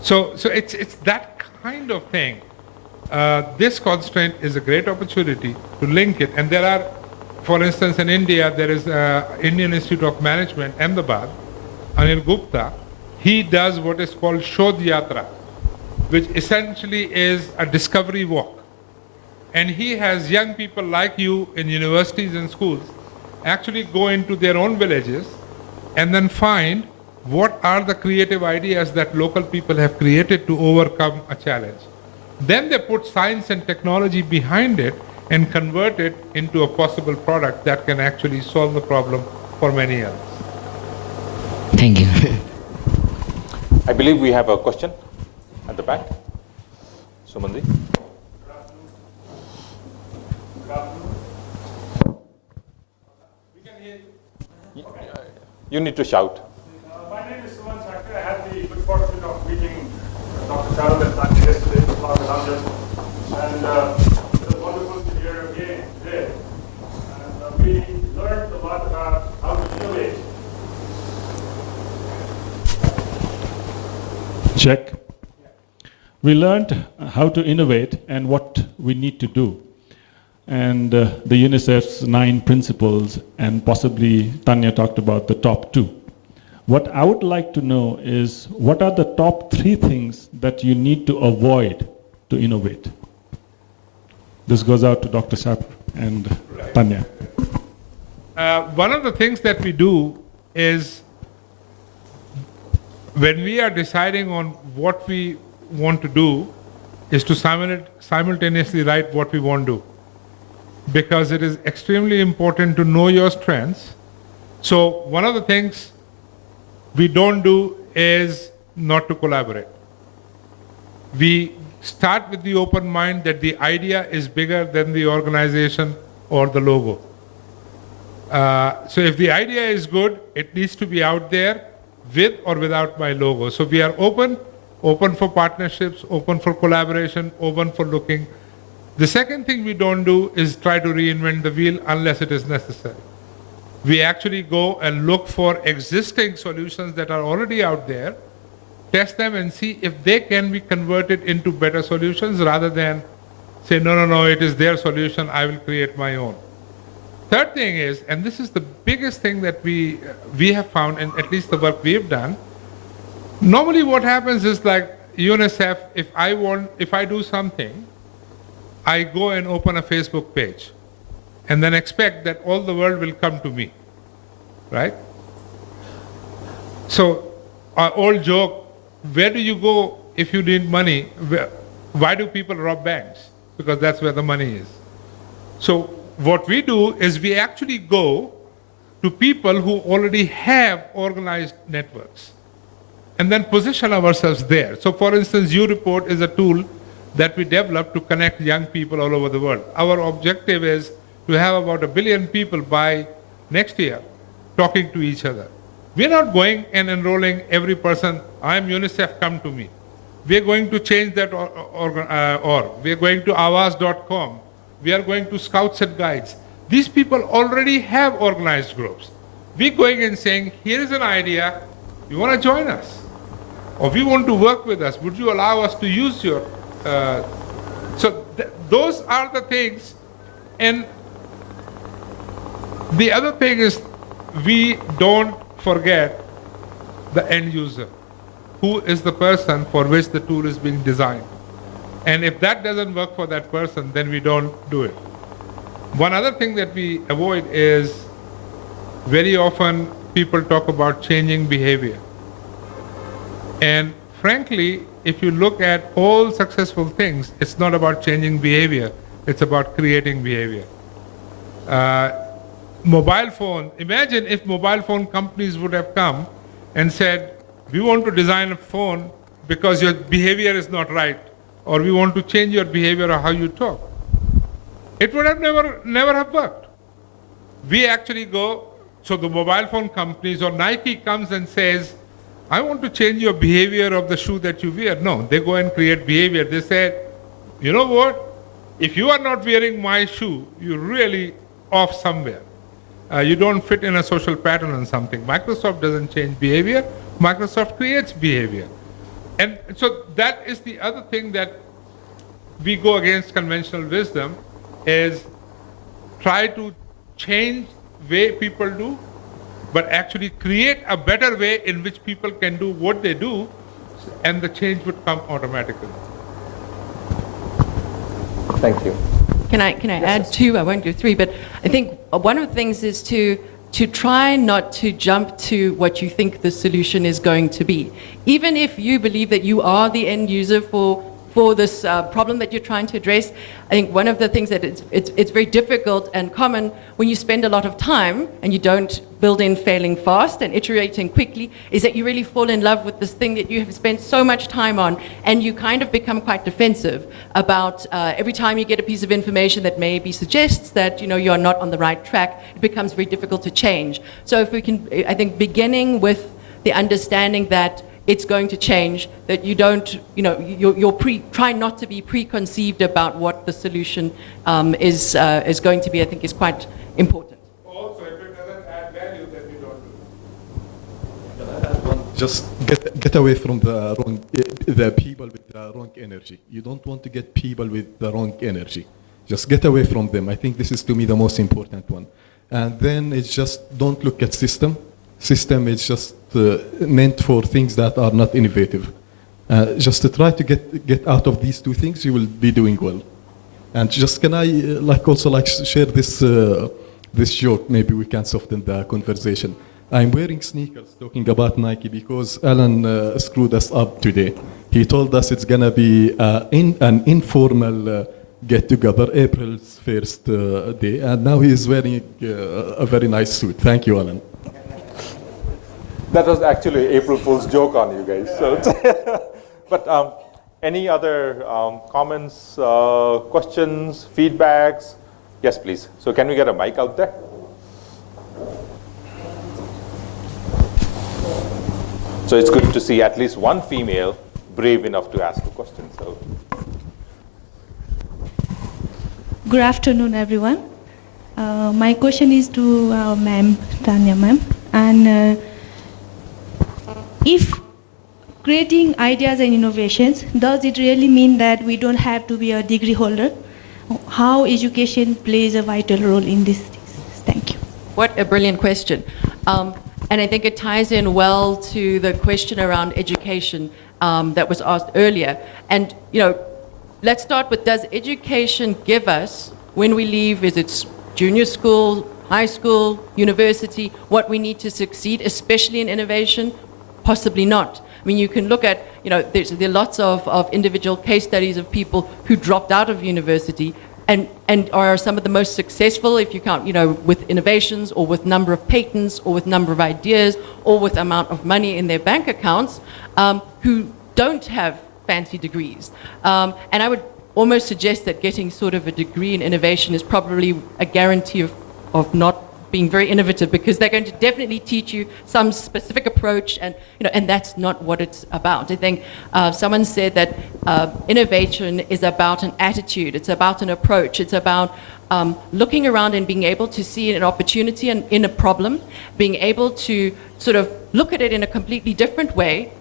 So it's that kind of thing. This constraint is a great opportunity to link it. And there are, for instance, in India, there is Indian Institute of Management, Ahmedabad, Anil Gupta. He does what is called Shodh Yatra, which essentially is a discovery walk. And he has young people like you in universities and schools actually go into their own villages and then find what are the creative ideas that local people have created to overcome a challenge. Then they put science and technology behind it and convert it into a possible product that can actually solve the problem for many others. Thank you. I believe we have a question at the back. Sumandi. You need to shout. My name is Suman Chakra. I had the good fortune of meeting Dr. Charles and Tanya yesterday in Los Angeles. And it was wonderful to hear again today. And we learned a lot about how to innovate. Check. We learned how to innovate and what we need to do. And the UNICEF's 9 principles, and possibly Tanya talked about the top 2. What I would like to know is, what are the top 3 things that you need to avoid to innovate? This goes out to Dr. Sapir and Tanya. One of the things that we do is, when we are deciding on what we want to do, is to simultaneously write what we won't do. Because it is extremely important to know your strengths. So one of the things we don't do is not to collaborate. We start with the open mind that the idea is bigger than the organization or the logo. So if the idea is good, it needs to be out there with or without my logo. So we are open for partnerships, open for collaboration, open for looking. The second thing we don't do is try to reinvent the wheel unless it is necessary. We actually go and look for existing solutions that are already out there, test them and see if they can be converted into better solutions rather than say, no, it is their solution, I will create my own. Third thing is, and this is the biggest thing that we have found, and at least the work we have done, normally what happens is like UNICEF, if I do something, I go and open a Facebook page and then expect that all the world will come to me, right? So our old joke, where do you go if you need money? Why do people rob banks? Because that's where the money is. So what we do is we actually go to people who already have organized networks and then position ourselves there. So for instance, U-Report is a tool that we developed to connect young people all over the world. Our objective is to have about 1 billion people by next year talking to each other. We're not going and enrolling every person, I'm UNICEF, come to me. We're going to change that org. We're going to Awaaz.com. We are going to Scouts and Guides. These people already have organized groups. We're going and saying, here is an idea, you want to join us? Or we want to work with us, would you allow us to use your those are the things. And the other thing is, we don't forget the end user, who is the person for which the tool is being designed. And if that doesn't work for that person, then we don't do it. One other thing that we avoid is, very often people talk about changing behavior. And frankly, if you look at all successful things, it's not about changing behavior, it's about creating behavior. Mobile phone, imagine if mobile phone companies would have come and said, we want to design a phone because your behavior is not right, or we want to change your behavior or how you talk. It would have never have worked. We actually go, so the mobile phone companies or Nike comes and says, I want to change your behavior of the shoe that you wear. No, they go and create behavior. They say, you know what? If you are not wearing my shoe, you're really off somewhere. You don't fit in a social pattern on something. Microsoft doesn't change behavior. Microsoft creates behavior. And so that is the other thing that we go against conventional wisdom, is try to change the way people do, but actually create a better way in which people can do what they do, and the change would come automatically. Thank you. Can I add two? I won't do three, but I think one of the things is to try not to jump to what you think the solution is going to be. Even if you believe that you are the end user for this problem that you're trying to address, I think one of the things that it's very difficult and common when you spend a lot of time and you don't build in failing fast and iterating quickly is that you really fall in love with this thing that you have spent so much time on, and you kind of become quite defensive about every time you get a piece of information that maybe suggests that you're not on the right track. It becomes very difficult to change. So if we can, I think, beginning with the understanding that it's going to change, that you don't, try not to be preconceived about what the solution is going to be, I think is quite important. Also, if it doesn't add value, then you don't do it. Just get away from the people with the wrong energy. You don't want to get people with the wrong energy. Just get away from them. I think this is, to me, the most important one. And then it's just don't look at system. System is just meant for things that are not innovative. Just to try to get out of these two things, you will be doing well. And just can I share this joke? Maybe we can soften the conversation. I'm wearing sneakers talking about Nike because Alan screwed us up today. He told us it's gonna be an informal get-together, April's first day, and now he is wearing a very nice suit. Thank you, Alan. That was actually April Fool's joke on you guys. So, but any other comments, questions, feedbacks? Yes, please. So can we get a mic out there? So it's good to see at least one female brave enough to ask a question. So. Good afternoon, everyone. My question is to ma'am, Tanya ma'am. And if creating ideas and innovations, does it really mean that we don't have to be a degree holder? How education plays a vital role in this? Thank you. What a brilliant question. And I think it ties in well to the question around education that was asked earlier. And, let's start with, does education give us, when we leave, is it junior school, high school, university, what we need to succeed, especially in innovation? Possibly not. I mean, you can look at, there are lots of individual case studies of people who dropped out of university and are some of the most successful, if you count, with innovations or with number of patents or with number of ideas or with amount of money in their bank accounts, who don't have fancy degrees. And I would almost suggest that getting sort of a degree in innovation is probably a guarantee of not being very innovative, because they're going to definitely teach you some specific approach, and and that's not what it's about. I think someone said that innovation is about an attitude, it's about an approach, it's about looking around and being able to see an opportunity in a problem, being able to sort of look at it in a completely different way,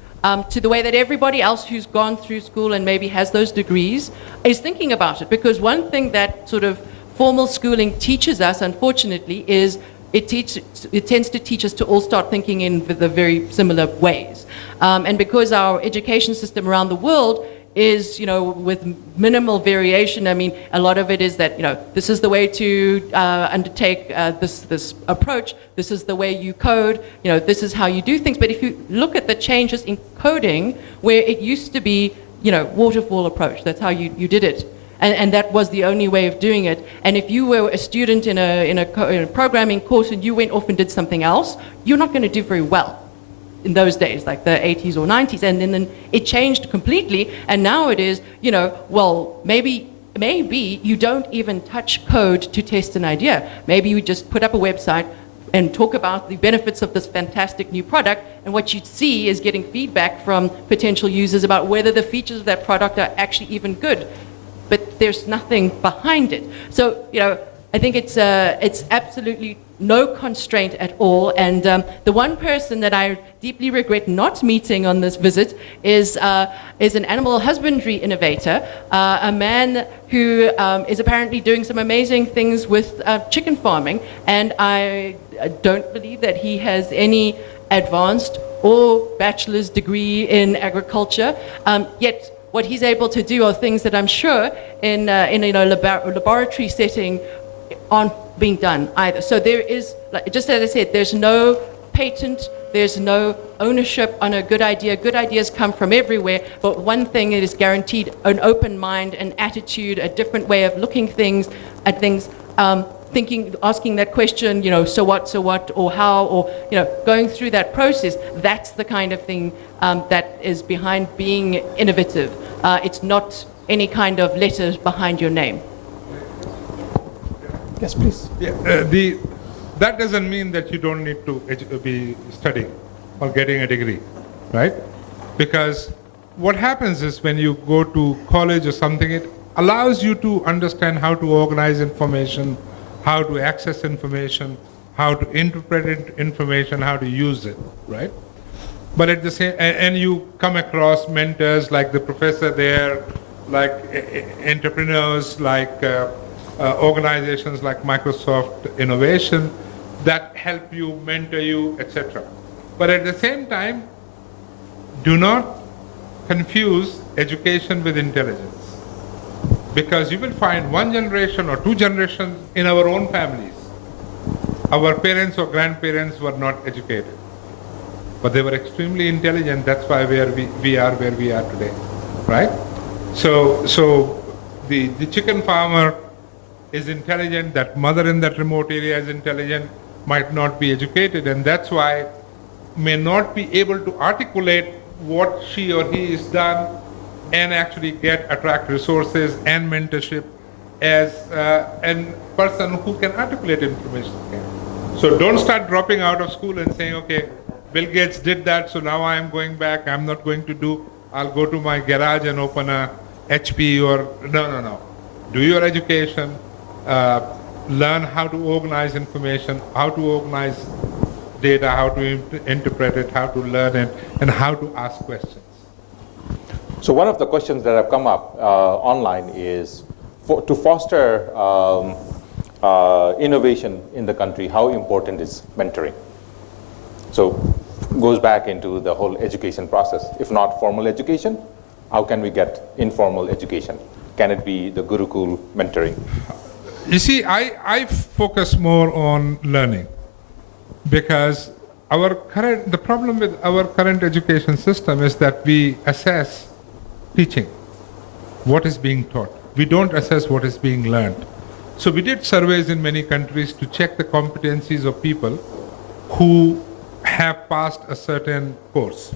to the way that everybody else who's gone through school and maybe has those degrees is thinking about it. Because one thing that sort of formal schooling teaches us, unfortunately, is it tends to teach us to all start thinking in the very similar ways. And because our education system around the world is, with minimal variation, I mean, a lot of it is that, this is the way to undertake this approach, this is the way you code, this is how you do things. But if you look at the changes in coding, where it used to be, waterfall approach, that's how you did it. And that was the only way of doing it. And if you were a student in a programming course and you went off and did something else, you're not going to do very well in those days, like the 80s or 90s. And then it changed completely. And now it is, well, maybe you don't even touch code to test an idea. Maybe you just put up a website and talk about the benefits of this fantastic new product, and what you'd see is getting feedback from potential users about whether the features of that product are actually even good. But there's nothing behind it. So, I think it's absolutely no constraint at all. And the one person that I deeply regret not meeting on this visit is an animal husbandry innovator, a man who is apparently doing some amazing things with chicken farming. And I don't believe that he has any advanced or bachelor's degree in agriculture, yet what he's able to do are things that I'm sure in a laboratory setting aren't being done either. So there is, like, just as I said, there's no patent, there's no ownership on a good idea. Good ideas come from everywhere, but one thing that is guaranteed: an open mind, an attitude, a different way of looking at things, thinking, asking that question, so what, or how, or, going through that process. That's the kind of thing that is behind being innovative. It's not any kind of letters behind your name. Yes, please. Yeah, that doesn't mean that you don't need to be studying or getting a degree, right? Because what happens is when you go to college or something, it allows you to understand how to organize information, how to access information, how to interpret information, how to use it, right? But at the same, and you come across mentors like the professor there, like entrepreneurs, like organizations like Microsoft Innovation that help you, mentor you, etc. But at the same time, do not confuse education with intelligence. Because you will find one generation or two generations in our own families. Our parents or grandparents were not educated, but they were extremely intelligent. That's why we are where we are today, right? So the chicken farmer is intelligent, that mother in that remote area is intelligent, might not be educated, and that's why may not be able to articulate what she or he is done and actually attract resources and mentorship as a person who can articulate information. So don't start dropping out of school and saying, okay, Bill Gates did that, so now I'm going back, I'm not going to do, I'll go to my garage and open a HP or, no. Do your education, learn how to organize information, how to organize data, how to interpret it, how to learn it, and how to ask questions. So one of the questions that have come up online is, to foster innovation in the country, how important is mentoring? So goes back into the whole education process. If not formal education, how can we get informal education? Can it be the Gurukul mentoring? You see, I focus more on learning because the problem with our current education system is that we assess teaching, what is being taught. We don't assess what is being learned. So we did surveys in many countries to check the competencies of people who have passed a certain course.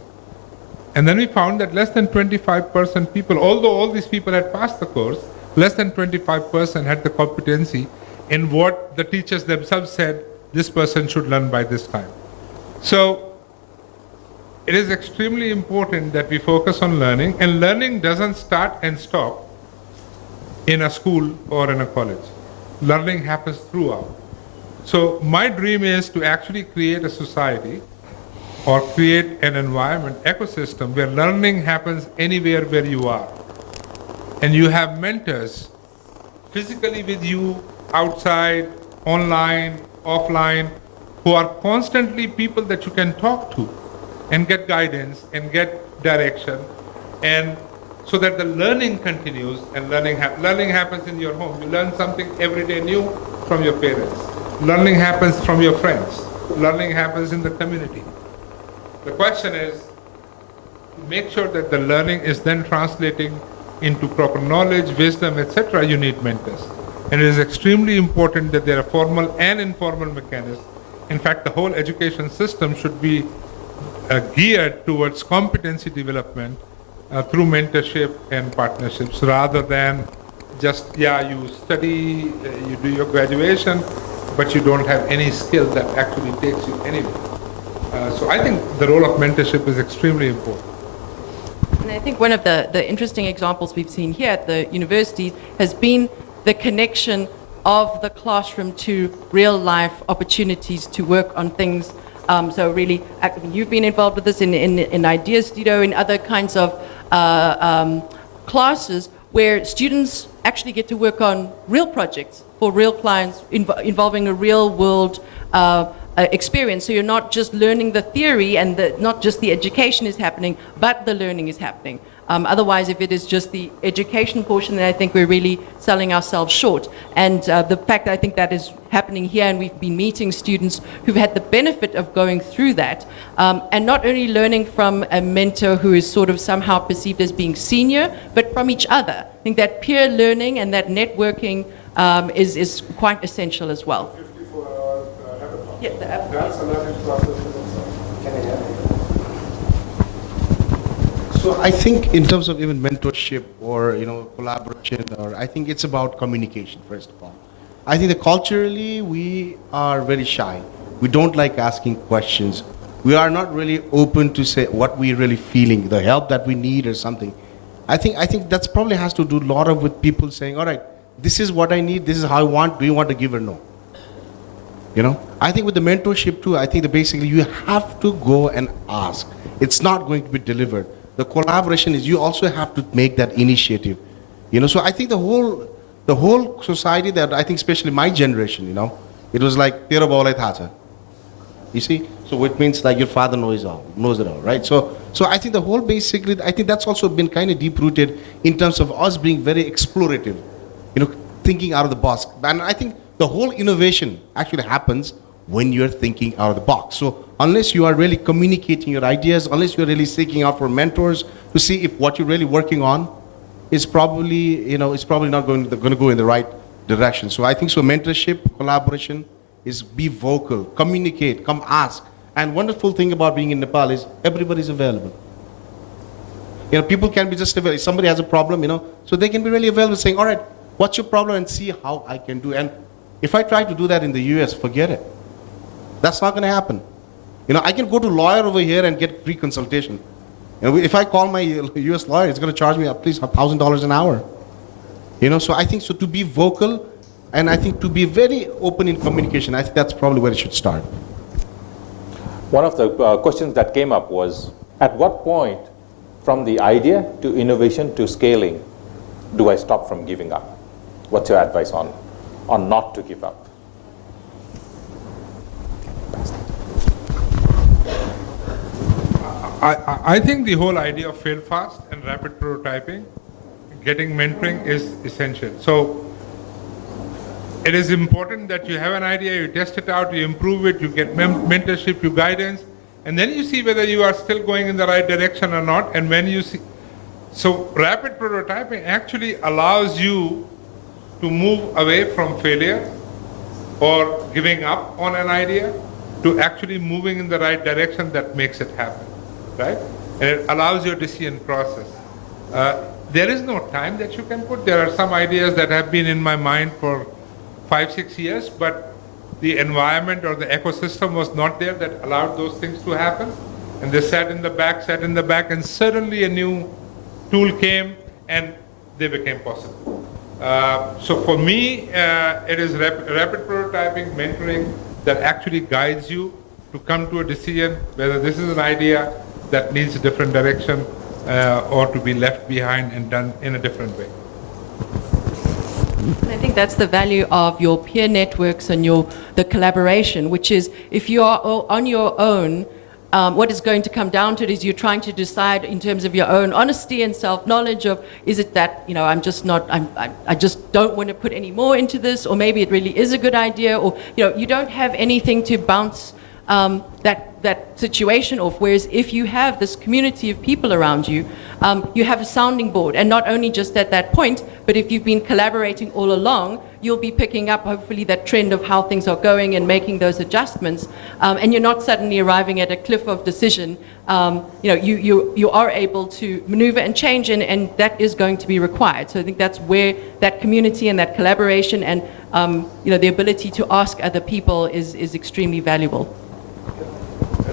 And then we found that less than 25% people, although all these people had passed the course, less than 25% had the competency in what the teachers themselves said this person should learn by this time. So it is extremely important that we focus on learning, and learning doesn't start and stop in a school or in a college. Learning happens throughout. So my dream is to actually create a society or create an environment, ecosystem, where learning happens anywhere where you are. And you have mentors physically with you, outside, online, offline, who are constantly people that you can talk to and get guidance and get direction, and so that the learning continues and learning happens in your home. You learn something every day new from your parents. Learning happens from your friends. Learning happens in the community. The question is, make sure that the learning is then translating into proper knowledge, wisdom, etc. You need mentors. And it is extremely important that there are formal and informal mechanisms. In fact, the whole education system should be geared towards competency development through mentorship and partnerships, rather than just, you study, you do your graduation, but you don't have any skill that actually takes you anywhere. So I think the role of mentorship is extremely important. And I think one of the interesting examples we've seen here at the university has been the connection of the classroom to real life opportunities to work on things. So really, you've been involved with this in Ideas Studio, in other kinds of classes where students actually get to work on real projects for real clients involving a real world experience. So you're not just learning the theory and not just the education is happening, but the learning is happening. Otherwise, if it is just the education portion, then I think we're really selling ourselves short. And the fact that I think that is happening here, and we've been meeting students who've had the benefit of going through that, and not only learning from a mentor who is sort of somehow perceived as being senior, but from each other. I think that peer learning and that networking is quite essential as well. 54-hour hackathon. Yeah, the app. That's a learning process in itself. Can I add? So I think in terms of even mentorship or collaboration, or I think it's about communication first of all. I think that culturally we are very shy. We don't like asking questions. We are not really open to say what we're really feeling, the help that we need or something. I think that's probably has to do a lot of with people saying, all right, this is what I need, this is how I want, do you want to give or no? I think with the mentorship too, I think that basically you have to go and ask. It's not going to be delivered. The collaboration is you also have to make that initiative. So I think the whole society that I think especially my generation, it was like tera baulai thaha cha. You see? So it means like your father knows it all, right? So I think the whole basically, I think that's also been kind of deep rooted in terms of us being very explorative, thinking out of the box. And I think the whole innovation actually happens when you're thinking out of the box. So unless you are really communicating your ideas, unless you're really seeking out for mentors to see if what you're really working on is probably, it's probably not going to go in the right direction. So I think mentorship, collaboration is be vocal, communicate, come ask. And wonderful thing about being in Nepal is everybody's available. People can be just available. If somebody has a problem, so they can be really available saying, all right, what's your problem and see how I can do. And if I try to do that in the US, forget it. That's not going to happen. I can go to a lawyer over here and get free consultation. If I call my US lawyer, it's going to charge me at least $1,000 an hour. So I think to be vocal, and I think to be very open in communication, I think that's probably where it should start. One of the questions that came up was, at what point from the idea to innovation to scaling do I stop from giving up? What's your advice on not to give up? I think the whole idea of fail fast and rapid prototyping, getting mentoring is essential. So it is important that you have an idea, you test it out, you improve it, you get mentorship, you guidance, and then you see whether you are still going in the right direction or not. And when you see, so rapid prototyping actually allows you to move away from failure or giving up on an idea to actually moving in the right direction that makes it happen, right? And it allows your decision process. There is no time that you can put. There are some ideas that have been in my mind for 5-6 years, but the environment or the ecosystem was not there that allowed those things to happen. And they sat in the back, and suddenly a new tool came and they became possible. So for me, it is rapid prototyping, mentoring that actually guides you to come to a decision whether this is an idea that needs a different direction or to be left behind and done in a different way. And I think that's the value of your peer networks and the collaboration, which is if you are on your own, what is going to come down to it is you're trying to decide in terms of your own honesty and self-knowledge of, is it that, I just don't want to put any more into this, or maybe it really is a good idea, or, you don't have anything to bounce that situation off. Whereas if you have this community of people around you, you have a sounding board, and not only just at that point, but if you've been collaborating all along, you'll be picking up hopefully that trend of how things are going and making those adjustments, and you're not suddenly arriving at a cliff of decision. You are able to maneuver and change, and that is going to be required. So I think that's where that community and that collaboration and the ability to ask other people is extremely valuable.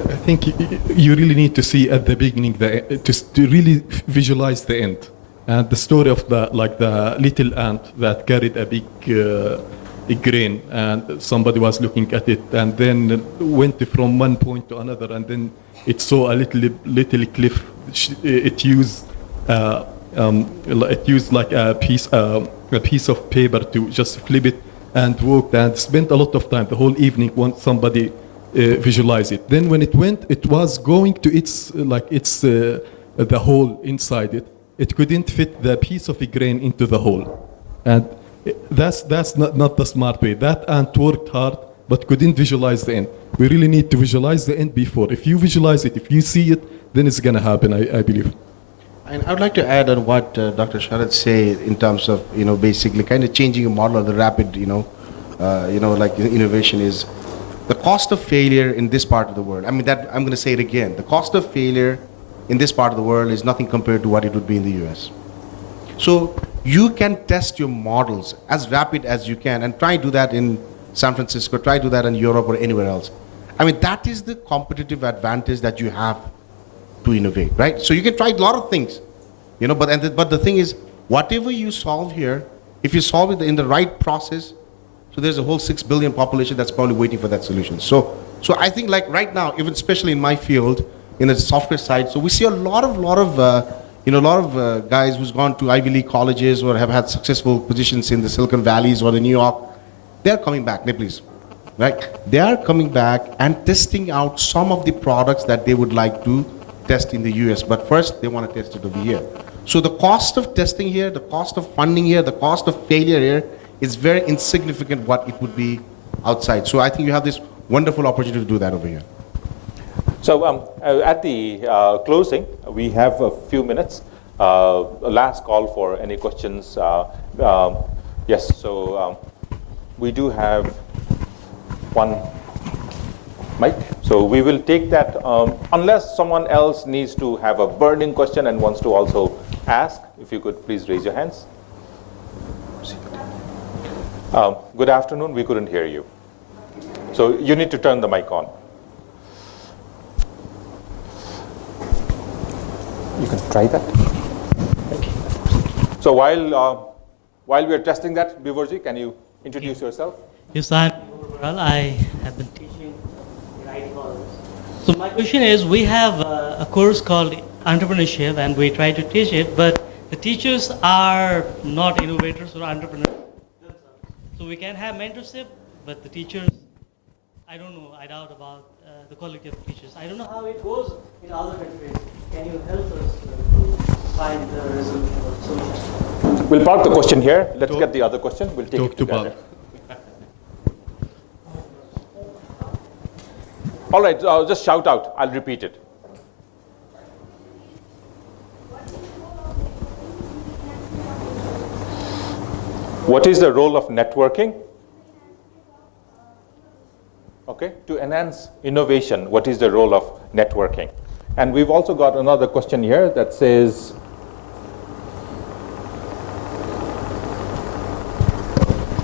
I think you really need to see at the beginning, to really visualize the end. And the story of the little ant that carried a big grain, and somebody was looking at it, and then went from one point to another, and then it saw a little cliff. It used like a piece of paper to just flip it, and walked and spent a lot of time, the whole evening. When somebody visualize it. Then when it went, it was going to the hole inside it. It couldn't fit the piece of a grain into the hole. And that's not the smart way. That ant worked hard, but couldn't visualize the end. We really need to visualize the end before. If you visualize it, if you see it, then it's going to happen, I believe. And I would like to add on what Dr. Sharad said in terms of, basically kind of changing a model of the rapid, innovation is the cost of failure in this part of the world. I mean, that I'm going to say it again. The cost of failure in this part of the world is nothing compared to what it would be in the US. So you can test your models as rapid as you can and try to do that in San Francisco, try to do that in Europe or anywhere else. I mean, that is the competitive advantage that you have to innovate, right? So you can try a lot of things, but the thing is, whatever you solve here, if you solve it in the right process, so there's a whole 6 billion population that's probably waiting for that solution. So I think like right now, even especially in my field, in the software side, so we see a lot of guys who's gone to Ivy League colleges or have had successful positions in the Silicon Valleys or the New York. They're coming back, Nepalese, right? They are coming back and testing out some of the products that they would like to test in the US, but first they want to test it over here. So the cost of testing here, the cost of funding here, the cost of failure here is very insignificant what it would be outside. So I think you have this wonderful opportunity to do that over here. So at the closing, we have a few minutes. A last call for any questions. Yes, so we do have one mic. So we will take that unless someone else needs to have a burning question and wants to also ask. If you could please raise your hands. Good afternoon, we couldn't hear you. So you need to turn the mic on. You can try that. Okay. So while we are testing that, Bivorji, can you introduce yourself? Yes, I'm Bivorji. I have been teaching in IT colleges. So my question is, we have a course called entrepreneurship, and we try to teach it, but the teachers are not innovators or entrepreneurs themselves. So we can have mentorship, but the teachers, I don't know, I doubt about the quality of teachers. I don't know how it goes in other countries. Can you help us to find the resolution or solution? We'll park the question here. Let's get the other question. We'll take it together. All right, just shout out. I'll repeat it. What is the role of networking? Okay, to enhance innovation, what is the role of networking? And we've also got another question here that says,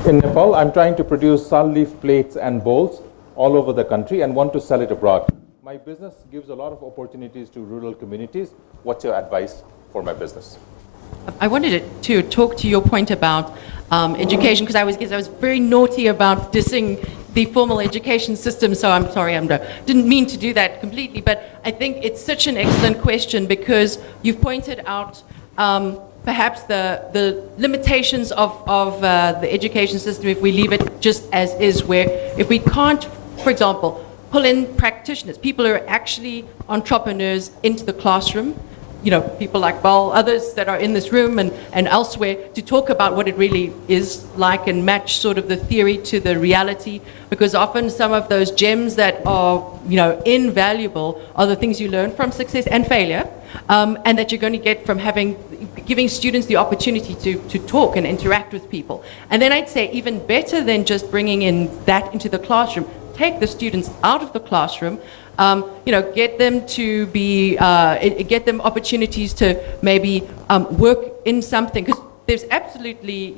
in Nepal, I'm trying to produce sal leaf plates and bowls all over the country and want to sell it abroad. My business gives a lot of opportunities to rural communities. What's your advice for my business? I wanted to talk to your point about education, because I was very naughty about dissing the formal education system, so I'm sorry, I didn't mean to do that completely, but I think it's such an excellent question because you've pointed out perhaps the limitations of the education system if we leave it just as is, where if we can't, for example, pull in practitioners, people who are actually entrepreneurs into the classroom, people like Bal, others that are in this room and elsewhere, to talk about what it really is like and match sort of the theory to the reality, because often some of those gems that are, invaluable are the things you learn from success and failure, and that you're going to get from giving students the opportunity to talk and interact with people. And then I'd say even better than just bringing in that into the classroom, take the students out of the classroom, get them to be, get them opportunities to maybe work in something, because there's absolutely,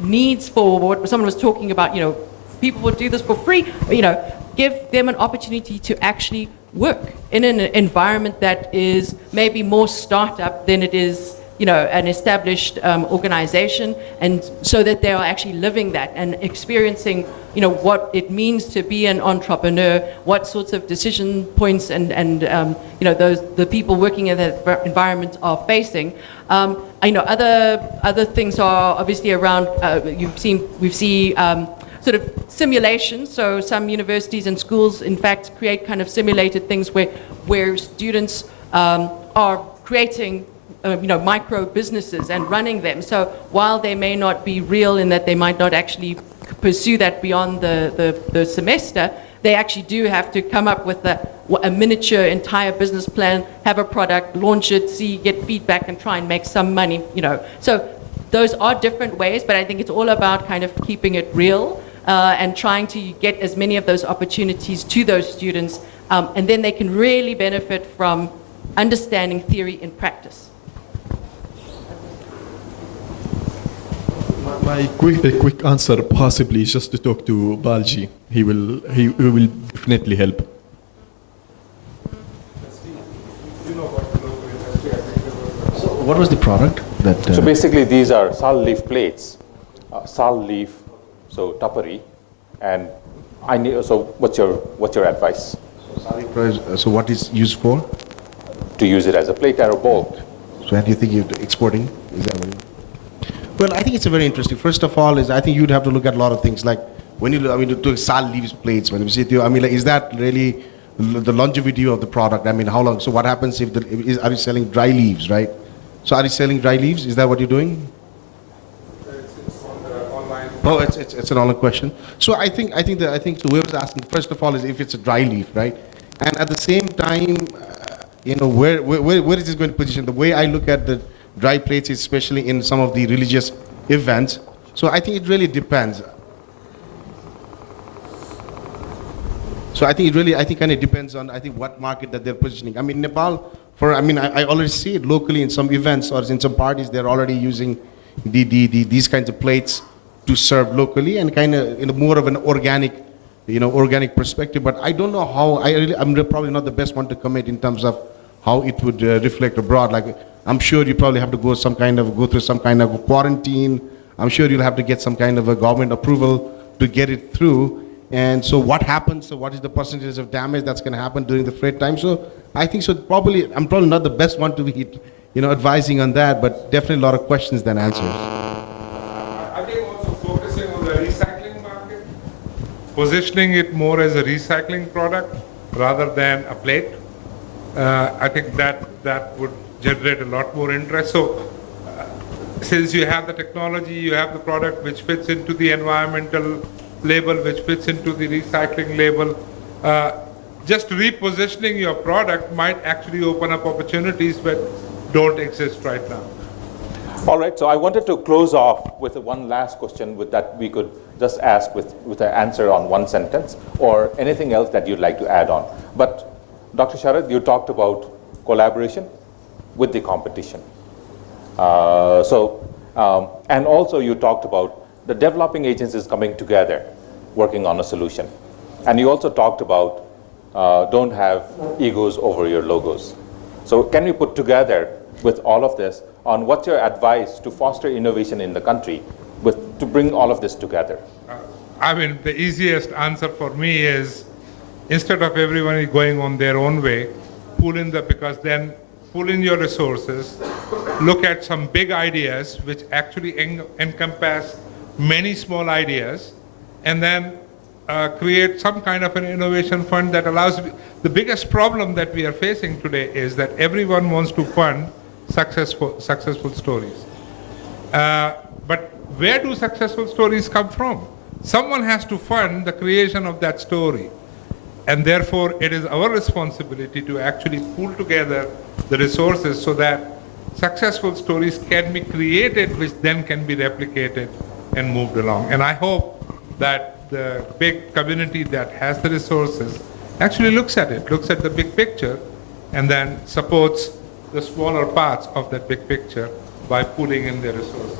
needs for what someone was talking about, people would do this for free, give them an opportunity to actually work in an environment that is maybe more startup than it is, an established organization, and so that they are actually living that and experiencing, what it means to be an entrepreneur, what sorts of decision points and the people working in that environment are facing. I know other things are obviously around. We've seen sort of simulations. So some universities and schools, in fact, create kind of simulated things where students are creating micro businesses and running them. So while they may not be real in that they might not actually pursue that beyond the semester, they actually do have to come up with a miniature entire business plan, have a product, launch it, get feedback, and try and make some money. So those are different ways, but I think it's all about kind of keeping it real and trying to get as many of those opportunities to those students, and then they can really benefit from understanding theory in practice. My quick answer possibly is just to talk to Balji. He will definitely help. So what was the product that? So basically, these are sal leaf plates, sal leaf, so tapari, and I need. So what's your advice? So what is used for? To use it as a plate or a bowl. So how do you think you're exporting? Is that what you? Well, I think it's a very interesting. First of all, I think you'd have to look at a lot of things. Like when you do sal leaves plates. When you say to you, is that really the longevity of the product? How long? So what happens if are you selling dry leaves, right? So are you selling dry leaves? Is that what you're doing? It's on the online. Oh, it's an online question. So I think whoever's asking, first of all, is if it's a dry leaf, right? And at the same time, where is this going to position? The way I look at the dry plates, especially in some of the religious events. So I think it really depends. So I think kind of depends on what market that they're positioning. Nepal, I already see it locally in some events or in some parties. They're already using these kinds of plates to serve locally and kind of in more of an organic perspective. But I don't know how. I'm probably not the best one to comment in terms of how it would reflect abroad. Like I'm sure you probably have to go through some kind of quarantine. I'm sure you'll have to get some kind of a government approval to get it through. And so what happens? So what is the percentage of damage that's going to happen during the freight time? So I think so. I'm probably not the best one to be, advising on that. But definitely a lot of questions than answers. I think also focusing on the recycling market, positioning it more as a recycling product rather than a plate. I think that would generate a lot more interest. So since you have the technology, you have the product which fits into the environmental label, which fits into the recycling label, just repositioning your product might actually open up opportunities that don't exist right now. All right, so I wanted to close off with one last question that we could just ask with an answer on one sentence or anything else that you'd like to add on. But Dr. Sharad, you talked about collaboration with the competition. And also you talked about the developing agencies coming together, working on a solution. And you also talked about don't have egos over your logos. So can we put together with all of this on what's your advice to foster innovation in the country to bring all of this together? The easiest answer for me is instead of everyone going on their own way, pull in your resources, look at some big ideas which actually encompass many small ideas, and then create some kind of an innovation fund that allows. The biggest problem that we are facing today is that everyone wants to fund successful stories. But where do successful stories come from? Someone has to fund the creation of that story. And therefore, it is our responsibility to actually pool together the resources so that successful stories can be created, which then can be replicated and moved along. And I hope that the big community that has the resources actually looks at the big picture, and then supports the smaller parts of that big picture by pooling in their resources.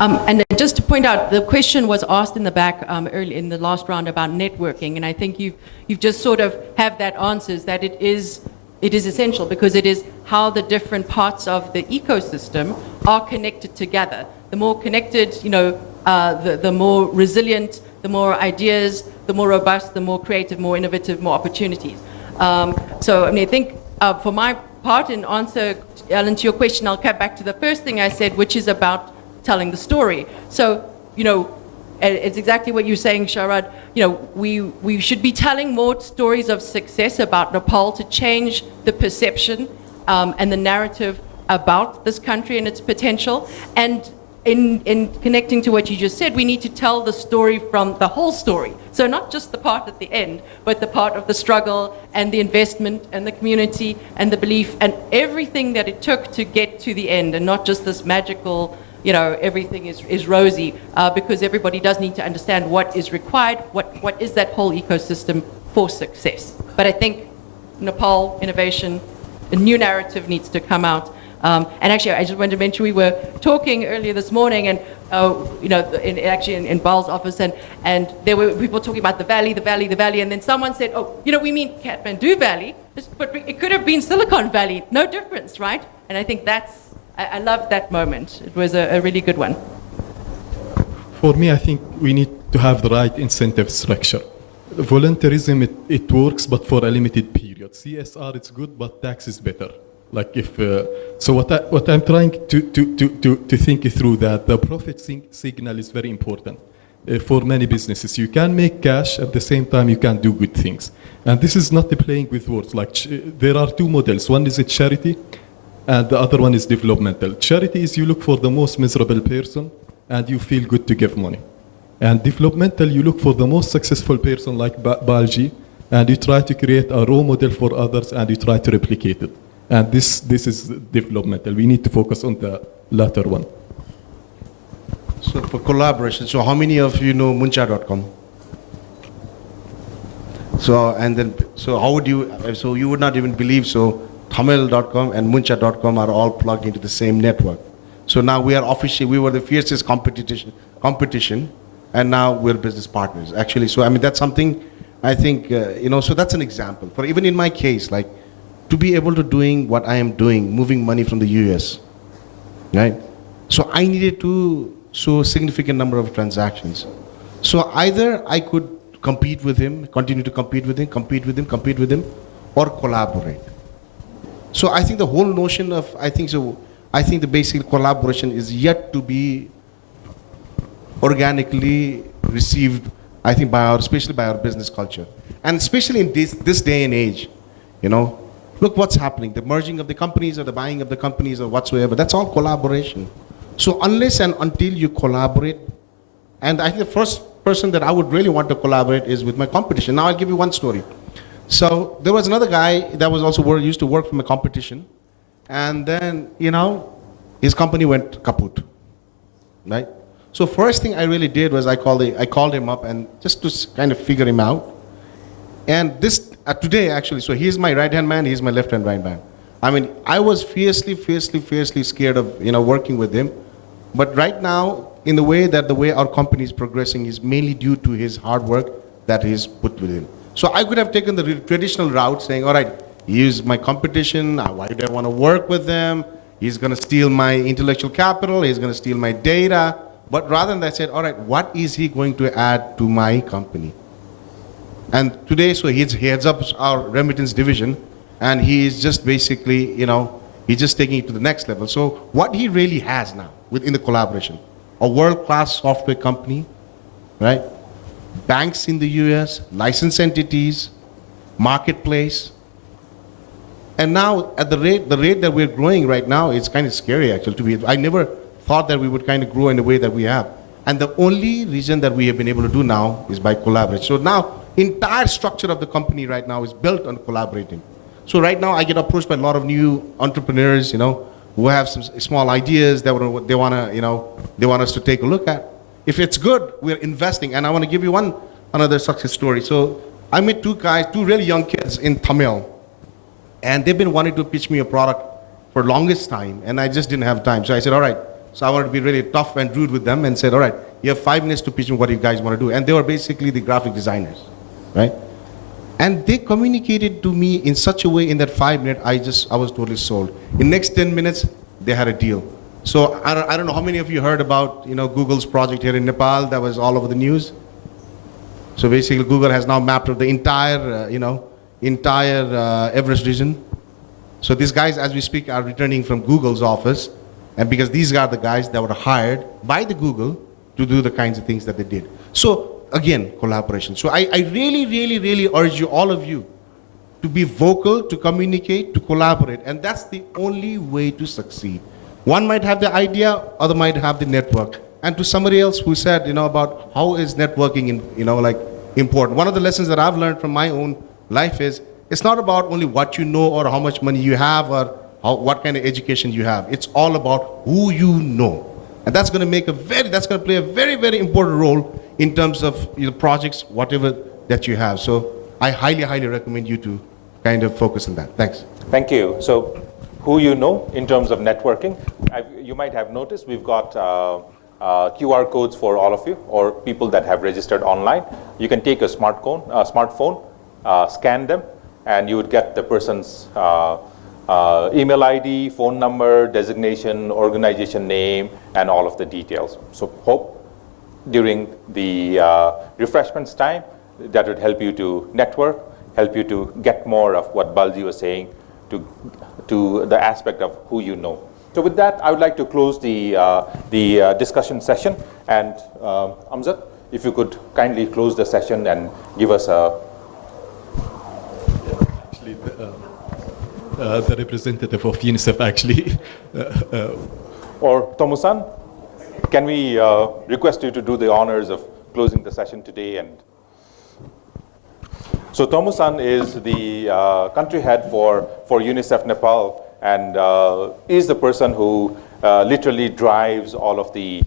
And just to point out, the question was asked in the back early in the last round about networking, and I think you've just sort of have that answers that it is essential because it is how the different parts of the ecosystem are connected together. The more connected, the more resilient, the more ideas, the more robust, the more creative, more innovative, more opportunities. So I think for my part, in answer, Alan, to your question, I'll come back to the first thing I said, which is about telling the story. So, And it's exactly what you're saying, Sharad. You know, we should be telling more stories of success about Nepal to change the perception and the narrative about this country and its potential. And in connecting to what you just said, we need to tell the story from the whole story. So not just the part at the end, but the part of the struggle and the investment and the community and the belief and everything that it took to get to the end, and not just this magical, you know, everything is rosy, because everybody does need to understand what is required, what is that whole ecosystem for success. But I think Nepal innovation, a new narrative needs to come out. And actually, I just wanted to mention, we were talking earlier this morning, and you know, in Bal's office, and there were people talking about the valley, and then someone said, oh, you know, we mean Kathmandu Valley, but it could have been Silicon Valley, no difference, right? And I think I loved that moment. It was a really good one. For me, I think we need to have the right incentive structure. Voluntarism, it works, but for a limited period. CSR, it's good, but tax is better. Like if so, what I'm trying to think through that the profit signal is very important for many businesses. You can make cash at the same time you can do good things, and this is not playing with words. Like there are two models. One is a charity, and the other one is developmental. Charity is you look for the most miserable person, and you feel good to give money, and developmental you look for the most successful person like Balji, and you try to create a role model for others, and you try to replicate it. And this is developmental. We need to focus on the latter one. So for collaboration, so how many of you know muncha.com? So how would you, so you would not even believe, so Tamil.com and muncha.com are all plugged into the same network. So now we are officially, we were the fiercest competition, and now we're business partners, actually. So I mean, that's something, I think, you know, so that's an example. For even in my case, like, to be able to doing what I am doing, moving money from the US, right? So I needed to show a significant number of transactions. So either I could compete with him, continue to compete with him, or collaborate. So I think the whole notion of, I think the basic collaboration is yet to be organically received, I think, especially by our business culture. And especially in this day and age, you know, look what's happening. The merging of the companies or the buying of the companies or whatsoever, that's all collaboration. So unless and until you collaborate, and I think the first person that I would really want to collaborate is with my competition. Now I'll give you one story. So there was another guy that was also used to work from a competition, and then, you know, his company went kaput, right? So first thing I really did was I called him up and just to kind of figure him out. And this, today actually, so he's my right-hand man, he's my left-hand right man. I mean, I was fiercely scared of, you know, working with him. But right now, in the way our company is progressing is mainly due to his hard work that he's put with him. So I could have taken the traditional route saying, all right, he's my competition, why do I want to work with them? He's going to steal my intellectual capital, he's going to steal my data. But rather than that, I said, all right, what is he going to add to my company? And today, so he heads up our remittance division, and he is just basically, you know, he's just taking it to the next level. So what he really has now within the collaboration, a world-class software company, right? Banks in the US, licensed entities, marketplace. And now at the rate that we're growing right now, it's kind of scary actually to be. I never thought that we would kind of grow in the way that we have. And the only reason that we have been able to do now is by collaboration. So now, entire structure of the company right now is built on collaborating. So right now, I get approached by a lot of new entrepreneurs, you know, who have some small ideas that they want to, you know, they want us to take a look at. If it's good, we're investing. And I want to give you another success story. So I met two really young kids in Tamil, and they've been wanting to pitch me a product for longest time, and I just didn't have time. So I said, all right. So I wanted to be really tough and rude with them and said, all right, you have 5 minutes to pitch me what you guys want to do. And they were basically the graphic designers, right? And they communicated to me in such a way in that 5 minutes, I was totally sold. In next 10 minutes, they had a deal. So I don't know how many of you heard about, you know, Google's project here in Nepal that was all over the news. So basically, Google has now mapped out the entire Everest region. So these guys, as we speak, are returning from Google's office. And because these are the guys that were hired by the Google to do the kinds of things that they did. So again, collaboration. So I really, really, really urge you, all of you, to be vocal, to communicate, to collaborate, and that's the only way to succeed. One might have the idea, other might have the network. And to somebody else who said, about how is networking, important. One of the lessons that I've learned from my own life is, it's not about only what you know or how much money you have or what kind of education you have. It's all about who you know. And that's going to play a very, very important role in terms of projects, whatever that you have. So I highly, highly recommend you to kind of focus on that. Thanks. Thank you. So who you know in terms of networking, you might have noticed we've got QR codes for all of you or people that have registered online. You can take a smartphone, scan them, and you would get the person's email ID, phone number, designation, organization name, and all of the details. So hope during the refreshments time, that would help you to network, help you to get more of what Balji was saying to the aspect of who you know. So with that, I would like to close the discussion session. And Amjad, if you could kindly close the session and give us a... Actually, the representative of UNICEF actually. Or Tomusan, can we request you to do the honors of closing the session today? And so Tomusan is the country head for UNICEF Nepal, and is the person who literally drives all of the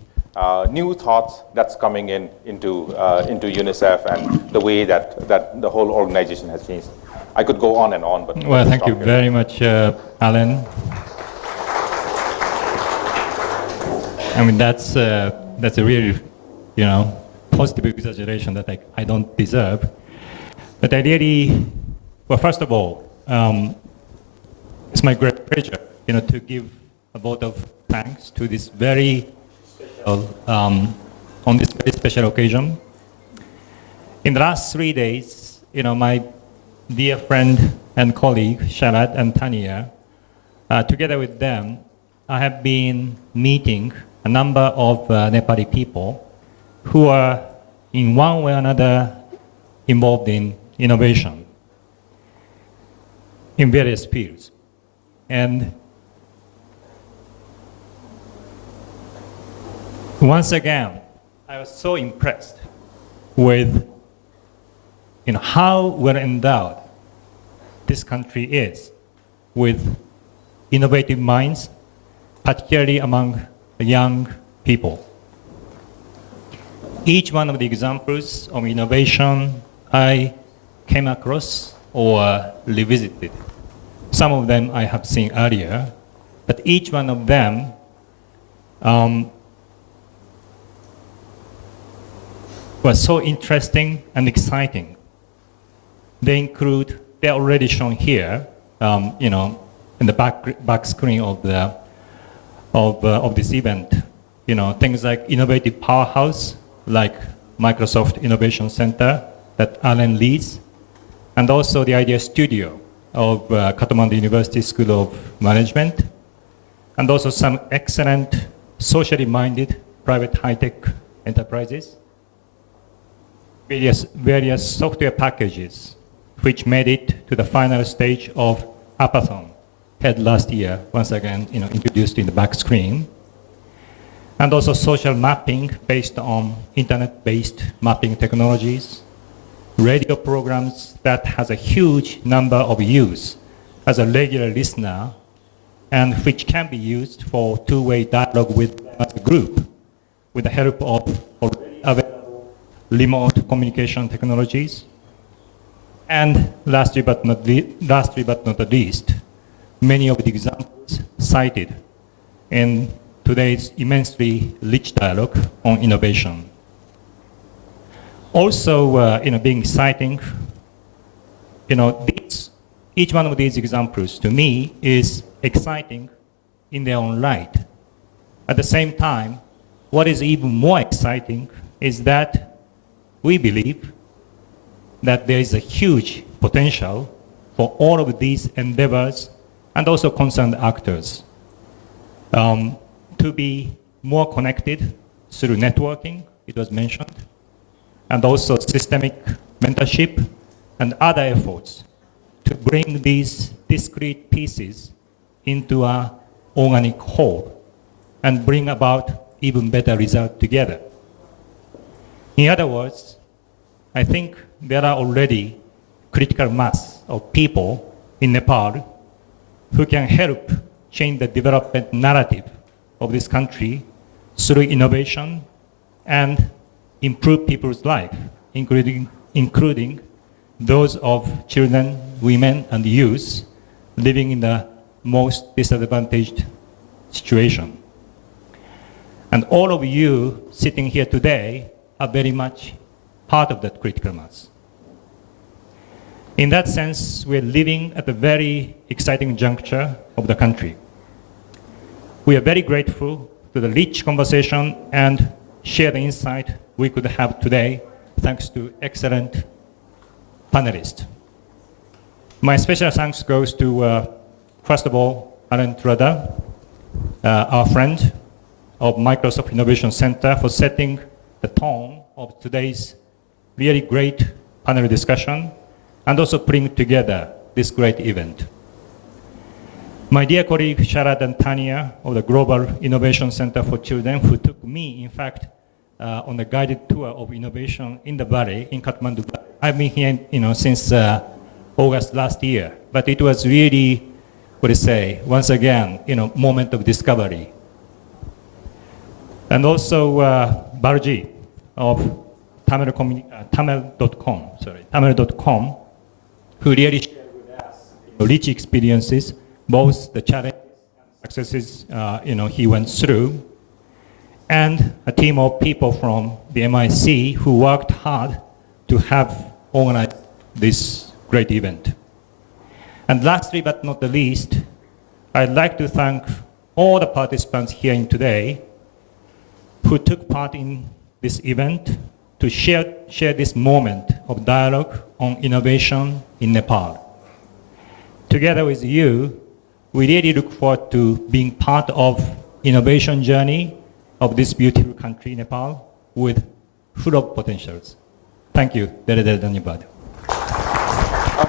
new thoughts that's coming into UNICEF and the way that the whole organization has changed. I could go on and on, but well, thank you very much, Alan. I mean, that's a really, positive exaggeration that I don't deserve. But I really, well, first of all, it's my great pleasure, to give a vote of thanks to this very special, on this very special occasion. In the last 3 days, my dear friend and colleague, Sharat and Tanya, together with them, I have been meeting a number of Nepali people who are in one way or another involved in innovation in various fields. And once again, I was so impressed with how well endowed this country is with innovative minds, particularly among young people. Each one of the examples of innovation I came across or revisited. Some of them I have seen earlier, but each one of them was so interesting and exciting. They're already shown here, in the back screen of this event. Things like innovative powerhouse, like Microsoft Innovation Center that Alan leads, and also the Idea Studio of Kathmandu University School of Management, and also some excellent socially minded private high-tech enterprises, various software packages which made it to the final stage of Apathon, held last year, once again introduced in the back screen, and also social mapping based on internet-based mapping technologies, radio programs that has a huge number of use as a regular listener and which can be used for two-way dialogue with as a group with the help of already available remote communication technologies. And lastly but not least, many of the examples cited in today's immensely rich dialogue on innovation. Also, being exciting, each one of these examples to me is exciting in their own right. At the same time, what is even more exciting is that we believe that there is a huge potential for all of these endeavors and also concerned actors to be more connected through networking, it was mentioned, and also systemic mentorship and other efforts to bring these discrete pieces into an organic whole and bring about even better result together. In other words, I think there are already critical mass of people in Nepal who can help change the development narrative of this country through innovation and improve people's life, including those of children, women, and youth living in the most disadvantaged situation. And all of you sitting here today are very much part of that critical mass. In that sense, we're living at a very exciting juncture of the country. We are very grateful to the rich conversation and shared insight we could have today, thanks to excellent panelists. My special thanks goes to, first of all, Alan Trada, our friend of Microsoft Innovation Center, for setting the tone of today's really great panel discussion and also bring together this great event. My dear colleague Sharad and Tanya of the Global Innovation Center for Children, who took me, in fact, on a guided tour of innovation in the valley, in Kathmandu. I've been here, since August last year, but it was really, once again, moment of discovery. And also Barji of Tamil.com, who really shared with us rich experiences, both the challenges and successes he went through, and a team of people from the MIC who worked hard to have organized this great event. And lastly but not the least, I'd like to thank all the participants here in today who took part in this event to share this moment of dialogue on innovation in Nepal. Together with you, we really look forward to being part of innovation journey of this beautiful country, Nepal, with full of potentials. Thank you. Dhanyavad.